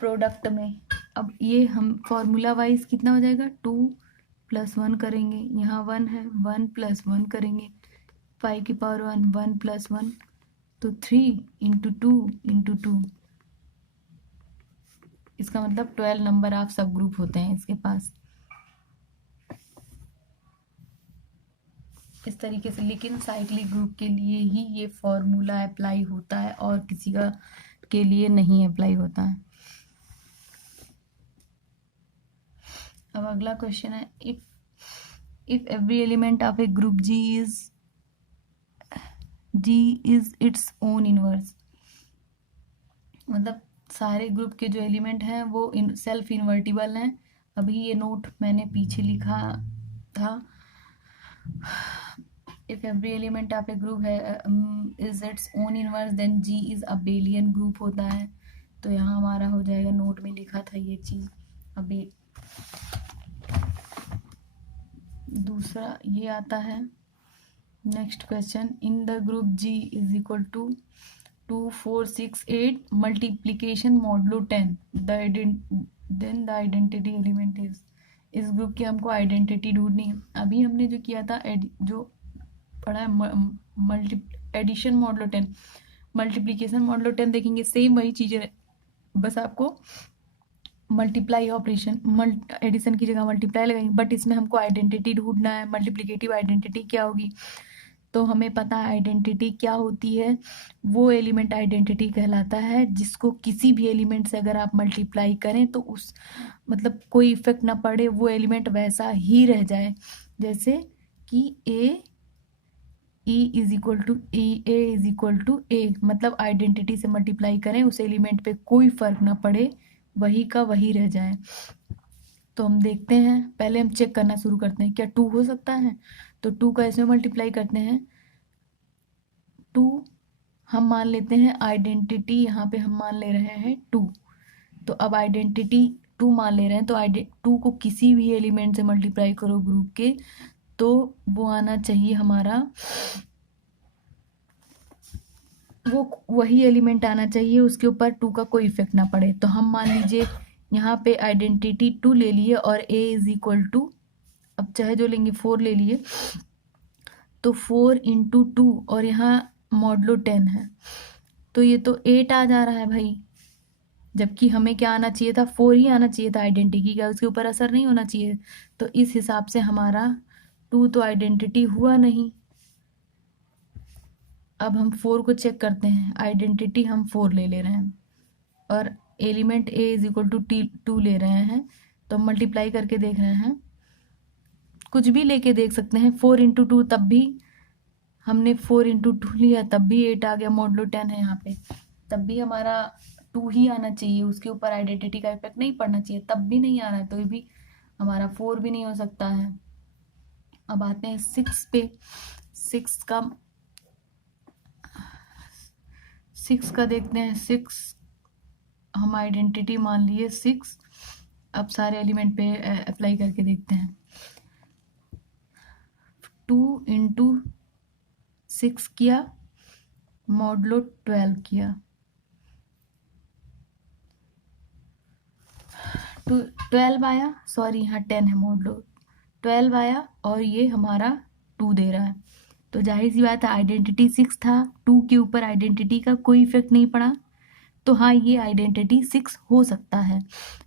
प्रोडक्ट में। अब ये हम फॉर्मूला वाइज कितना हो जाएगा, 2 + 1 करेंगे, यहाँ 1 है, 1 + 1 करेंगे, 5 की पावर 1, 1 + 1, तो 3 इंटू 2 इंटू 2। इसका मतलब 12 नंबर ऑफ सब ग्रुप होते हैं इसके पास इस तरीके से। लेकिन साइक्लिक ग्रुप के लिए ही ये फॉर्मूला अप्लाई होता है और किसी का के लिए नहीं अप्लाई होता है। अब अगला क्वेश्चन है, if every element of a group G is G is its own inverse, मतलब सारे ग्रुप के जो एलिमेंट हैं वो सेल्फ इन्वर्टिबल हैं। अभी ये नोट मैंने पीछे लिखा था, if every element of a group है is its own inverse then G is abelian group होता है। तो यहाँ हमारा हो जाएगा, नोट में लिखा था ये चीज़। अभी दूसरा ये आता है, next question, in the group G is equal to 2 4 6 8 multiplication modulo 10 then the identity element is. इस ग्रुप की हमको आइडेंटिटी ढूंढनी है। अभी हमने जो किया था जो पढ़ा है multi addition modulo 10, multiplication modulo 10 देखेंगे, सेम वही चीज़ें, बस आपको मल्टीप्लाई ऑपरेशन एडिशन की जगह मल्टीप्लाई लगाएंगे, बट इसमें हमको आइडेंटिटी ढूंढना है। मल्टीप्लिकेटिव आइडेंटिटी क्या होगी, तो हमें पता है आइडेंटिटी क्या होती है। वो एलिमेंट आइडेंटिटी कहलाता है जिसको किसी भी एलिमेंट से अगर आप मल्टीप्लाई करें तो उस मतलब कोई इफेक्ट ना पड़े, वो एलिमेंट वैसा ही रह जाए। जैसे कि a is equal to a is equal to a, मतलब आइडेंटिटी से मल्टीप्लाई करें उस एलिमेंट पे कोई फर्क ना पड़े, वही का वही रह जाए। तो हम देखते हैं, पहले हम चेक करना शुरू करते हैं क्या 2 हो सकता है। तो 2 का इसमें मल्टीप्लाई करते हैं, 2 हम मान लेते हैं आइडेंटिटी, यहाँ पे हम मान ले रहे हैं 2। तो अब आइडेंटिटी 2 मान ले रहे हैं, तो 2 को किसी भी एलिमेंट से मल्टीप्लाई करो ग्रुप के, तो वो आना चाहिए हमारा, वो वही एलिमेंट आना चाहिए, उसके ऊपर 2 का कोई इफेक्ट ना पड़े। तो हम मान लीजिए यहाँ पे आइडेंटिटी 2 ले लिए और a इज इक्वल टू, अब चाहे जो लेंगे 4 ले लिए, तो 4 इंटू 2 और यहाँ मॉडलो 10 है, तो ये तो 8 आ जा रहा है भाई। जबकि हमें क्या आना चाहिए था, 4 ही आना चाहिए था आइडेंटिटी का, उसके ऊपर असर नहीं होना चाहिए। तो इस हिसाब से हमारा 2 तो आइडेंटिटी हुआ नहीं। अब हम 4 को चेक करते हैं, आइडेंटिटी हम 4 ले रहे हैं और element a is equal to 2 ले रहे हैं, तो हम मल्टीप्लाई करके देख रहे हैं, कुछ भी लेके देख सकते हैं। 4 इंटू 2, तब भी हमने 4 इंटू 2 लिया तब भी 8 आ गया, मॉडलो 10 है यहाँ पे, तब भी हमारा 2 ही आना चाहिए, उसके ऊपर आइडेंटिटी का इफेक्ट नहीं पड़ना चाहिए, तब भी नहीं आ रहा है, तो भी हमारा 4 भी नहीं हो सकता है। अब आते हैं 6 पे, 6 का देखते हैं। 6 हम आइडेंटिटी मान लिए 6, अब सारे एलिमेंट पे अप्लाई करके देखते हैं। 2 इंटू 6 किया, मॉडलो 12 किया, तो 12 आया, सॉरी यहाँ 10 है, मॉडलो 12 आया और ये हमारा 2 दे रहा है। तो जाहिर सी बात है आइडेंटिटी 6 था, 2 के ऊपर आइडेंटिटी का कोई इफेक्ट नहीं पड़ा, तो हाँ ये आइडेंटिटी 6 हो सकता है।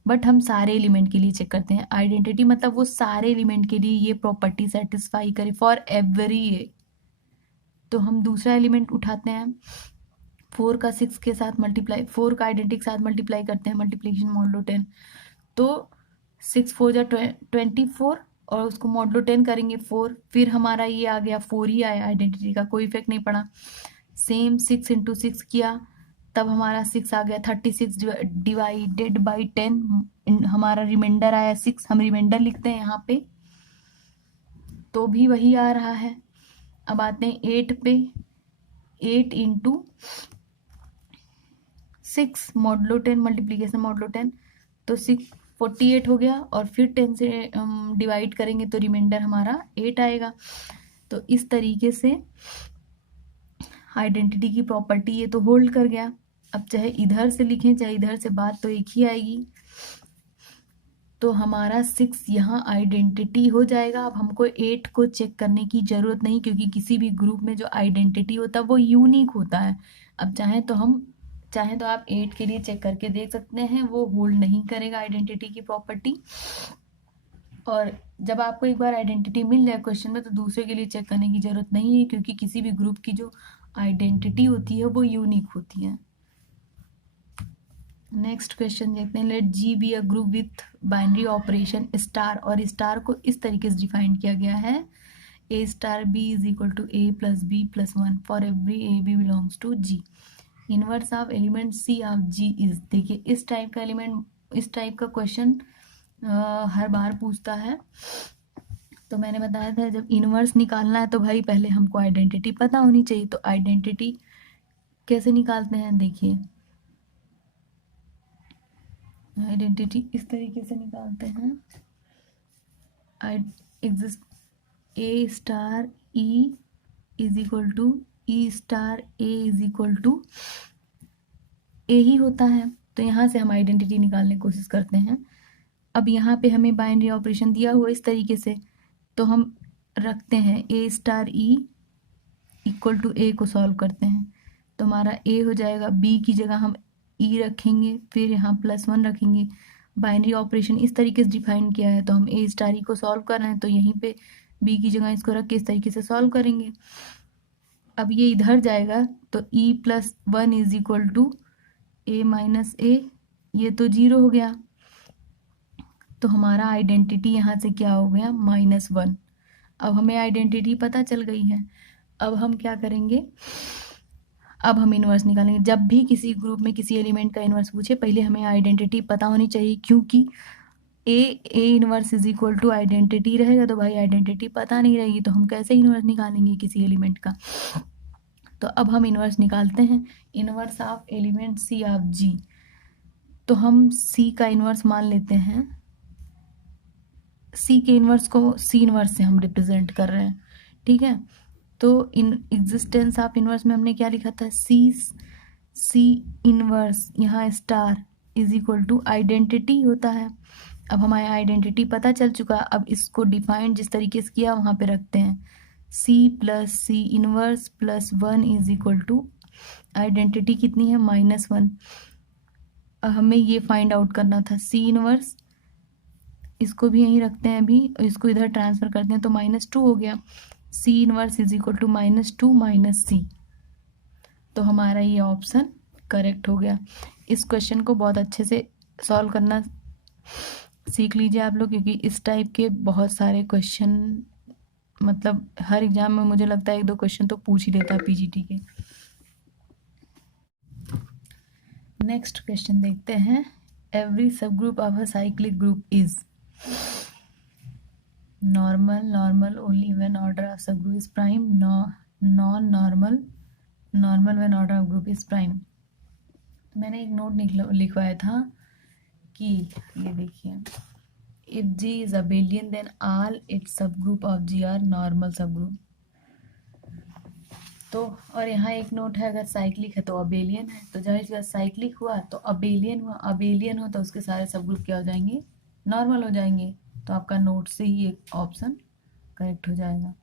बट हम सारे एलिमेंट के लिए चेक करते हैं, आइडेंटिटी मतलब वो सारे एलिमेंट के लिए ये प्रॉपर्टी सेटिस्फाई करे फॉर एवरी ए। तो हम दूसरा एलिमेंट उठाते हैं, 4 का 6 के साथ मल्टीप्लाई, 4 का आइडेंटिटी के साथ मल्टीप्लाई करते हैं, मल्टीप्लिकेशन मॉडलो 10, तो 6 4 जा 24 और उसको मॉडलो 10 करेंगे 4, फिर हमारा ये आ गया 4 ही आया, आइडेंटिटी का कोई इफेक्ट नहीं पड़ा। सेम 6 इंटू 6 किया, तब हमारा 6 आ गया, 36 डिवाइडेड बाई 10, हमारा रिमाइंडर आया 6, हम रिमाइंडर लिखते हैं यहाँ पे, तो भी वही आ रहा है। अब आते हैं 8 पे, 8 इंटू 6 मॉडलो 10, मल्टीप्लीकेशन मॉडलो 10, तो 6 48 हो गया, और फिर 10 से डिवाइड करेंगे तो रिमाइंडर हमारा 8 आएगा। तो इस तरीके से आइडेंटिटी की प्रॉपर्टी ये तो होल्ड कर गया। अब चाहे इधर से लिखें चाहे इधर से, बात तो एक ही आएगी। तो हमारा 6 यहाँ आइडेंटिटी हो जाएगा। अब हमको 8 को चेक करने की ज़रूरत नहीं, क्योंकि किसी भी ग्रुप में जो आइडेंटिटी होता है वो यूनिक होता है। अब चाहें तो आप 8 के लिए चेक करके देख सकते हैं, वो होल्ड नहीं करेगा आइडेंटिटी की प्रॉपर्टी। और जब आपको एक बार आइडेंटिटी मिल जाए क्वेश्चन में, तो दूसरे के लिए चेक करने की ज़रूरत नहीं है, क्योंकि किसी भी ग्रुप की जो आइडेंटिटी होती है वो यूनिक होती है। नेक्स्ट क्वेश्चन देखते हैं, let G be a group with binary operation star, और स्टार को इस तरीके से डिफाइन किया गया है, a star B is equal to a plus b plus 1 for every A B belongs to G. Inverse of element c of G is. देखिए इस टाइप का एलिमेंट, इस टाइप का क्वेश्चन हर बार पूछता है। तो मैंने बताया था जब इनवर्स निकालना है तो भाई पहले हमको आइडेंटिटी पता होनी चाहिए। तो आइडेंटिटी कैसे निकालते हैं, देखिए आइडेंटिटी इस तरीके से निकालते हैं। Exist a star E is equal to E star A is equal to a ही होता है। तो यहाँ से हम आइडेंटिटी निकालने की कोशिश करते हैं। अब यहाँ पे हमें बाइनरी ऑपरेशन दिया हुआ इस तरीके से, तो हम रखते हैं ए स्टार ई इक्वल टू ए को सॉल्व करते हैं। तो हमारा ए हो जाएगा, बी की जगह हम ई रखेंगे, फिर यहाँ +1 रखेंगे। बाइनरी ऑपरेशन इस तरीके से डिफाइन किया है, तो हम ए स्टार ई को सॉल्व कर रहे हैं तो यहीं पे बी की जगह इसको रख के इस तरीके से सॉल्व करेंगे। अब ये इधर जाएगा तो e+1 is equal to a minus a, ये तो 0 हो गया। तो हमारा आइडेंटिटी यहाँ से क्या हो गया, -1। अब हमें आइडेंटिटी पता चल गई है। अब हम क्या करेंगे, अब हम इन्वर्स निकालेंगे। जब भी किसी ग्रुप में किसी एलिमेंट का इन्वर्स पूछे पहले हमें आइडेंटिटी पता होनी चाहिए, क्योंकि a inverse is equal to identity रहेगा तो भाई आइडेंटिटी पता नहीं रहेगी तो हम कैसे इन्वर्स निकालेंगे किसी एलिमेंट का। तो अब हम इन्वर्स निकालते हैं। Inverse of element c of G, तो हम सी का इन्वर्स मान लेते हैं। सी के इन्वर्स को सी इन्वर्स से हम रिप्रेजेंट कर रहे हैं, ठीक है। तो इन एग्जिस्टेंस ऑफ इन्वर्स में हमने क्या लिखा था, सी इन्वर्स यहाँ star is equal to identity होता है। अब हमारा आइडेंटिटी पता चल चुका, अब इसको डिफाइन जिस तरीके से किया वहाँ पे रखते हैं। C plus C inverse plus 1 is equal to identity कितनी है, -1। हमें ये फाइंड आउट करना था सी इन्वर्स, इसको भी यहीं रखते हैं अभी, इसको इधर ट्रांसफर करते हैं तो -2 हो गया। C inverse is equal to -2 -c। तो हमारा ये ऑप्शन करेक्ट हो गया। इस क्वेश्चन को बहुत अच्छे से सॉल्व करना सीख लीजिए आप लोग, क्योंकि इस टाइप के बहुत सारे क्वेश्चन मतलब हर एग्जाम में मुझे लगता है 1-2 क्वेश्चन तो पूछ ही लेता है पीजीटी के। नेक्स्ट क्वेश्चन देखते हैं। एवरी सब group of a cyclic group is normal only when order of subgroup is prime, non-normal when order of group is prime। मैंने एक नोट लिखवाया था कि ये देखिए, if G is abelian then all its subgroup of G are normal subgroup। तो और यहाँ एक नोट है, अगर साइक्लिक है तो अबेलियन है, तो जब इसका साइक्लिक हुआ तो अबेलियन हुआ, अबेलियन हो तो उसके सारे सबग्रुप क्या हो जाएंगे, नॉर्मल हो जाएंगे। तो आपका नोट से ही एक ऑप्शन करेक्ट हो जाएगा।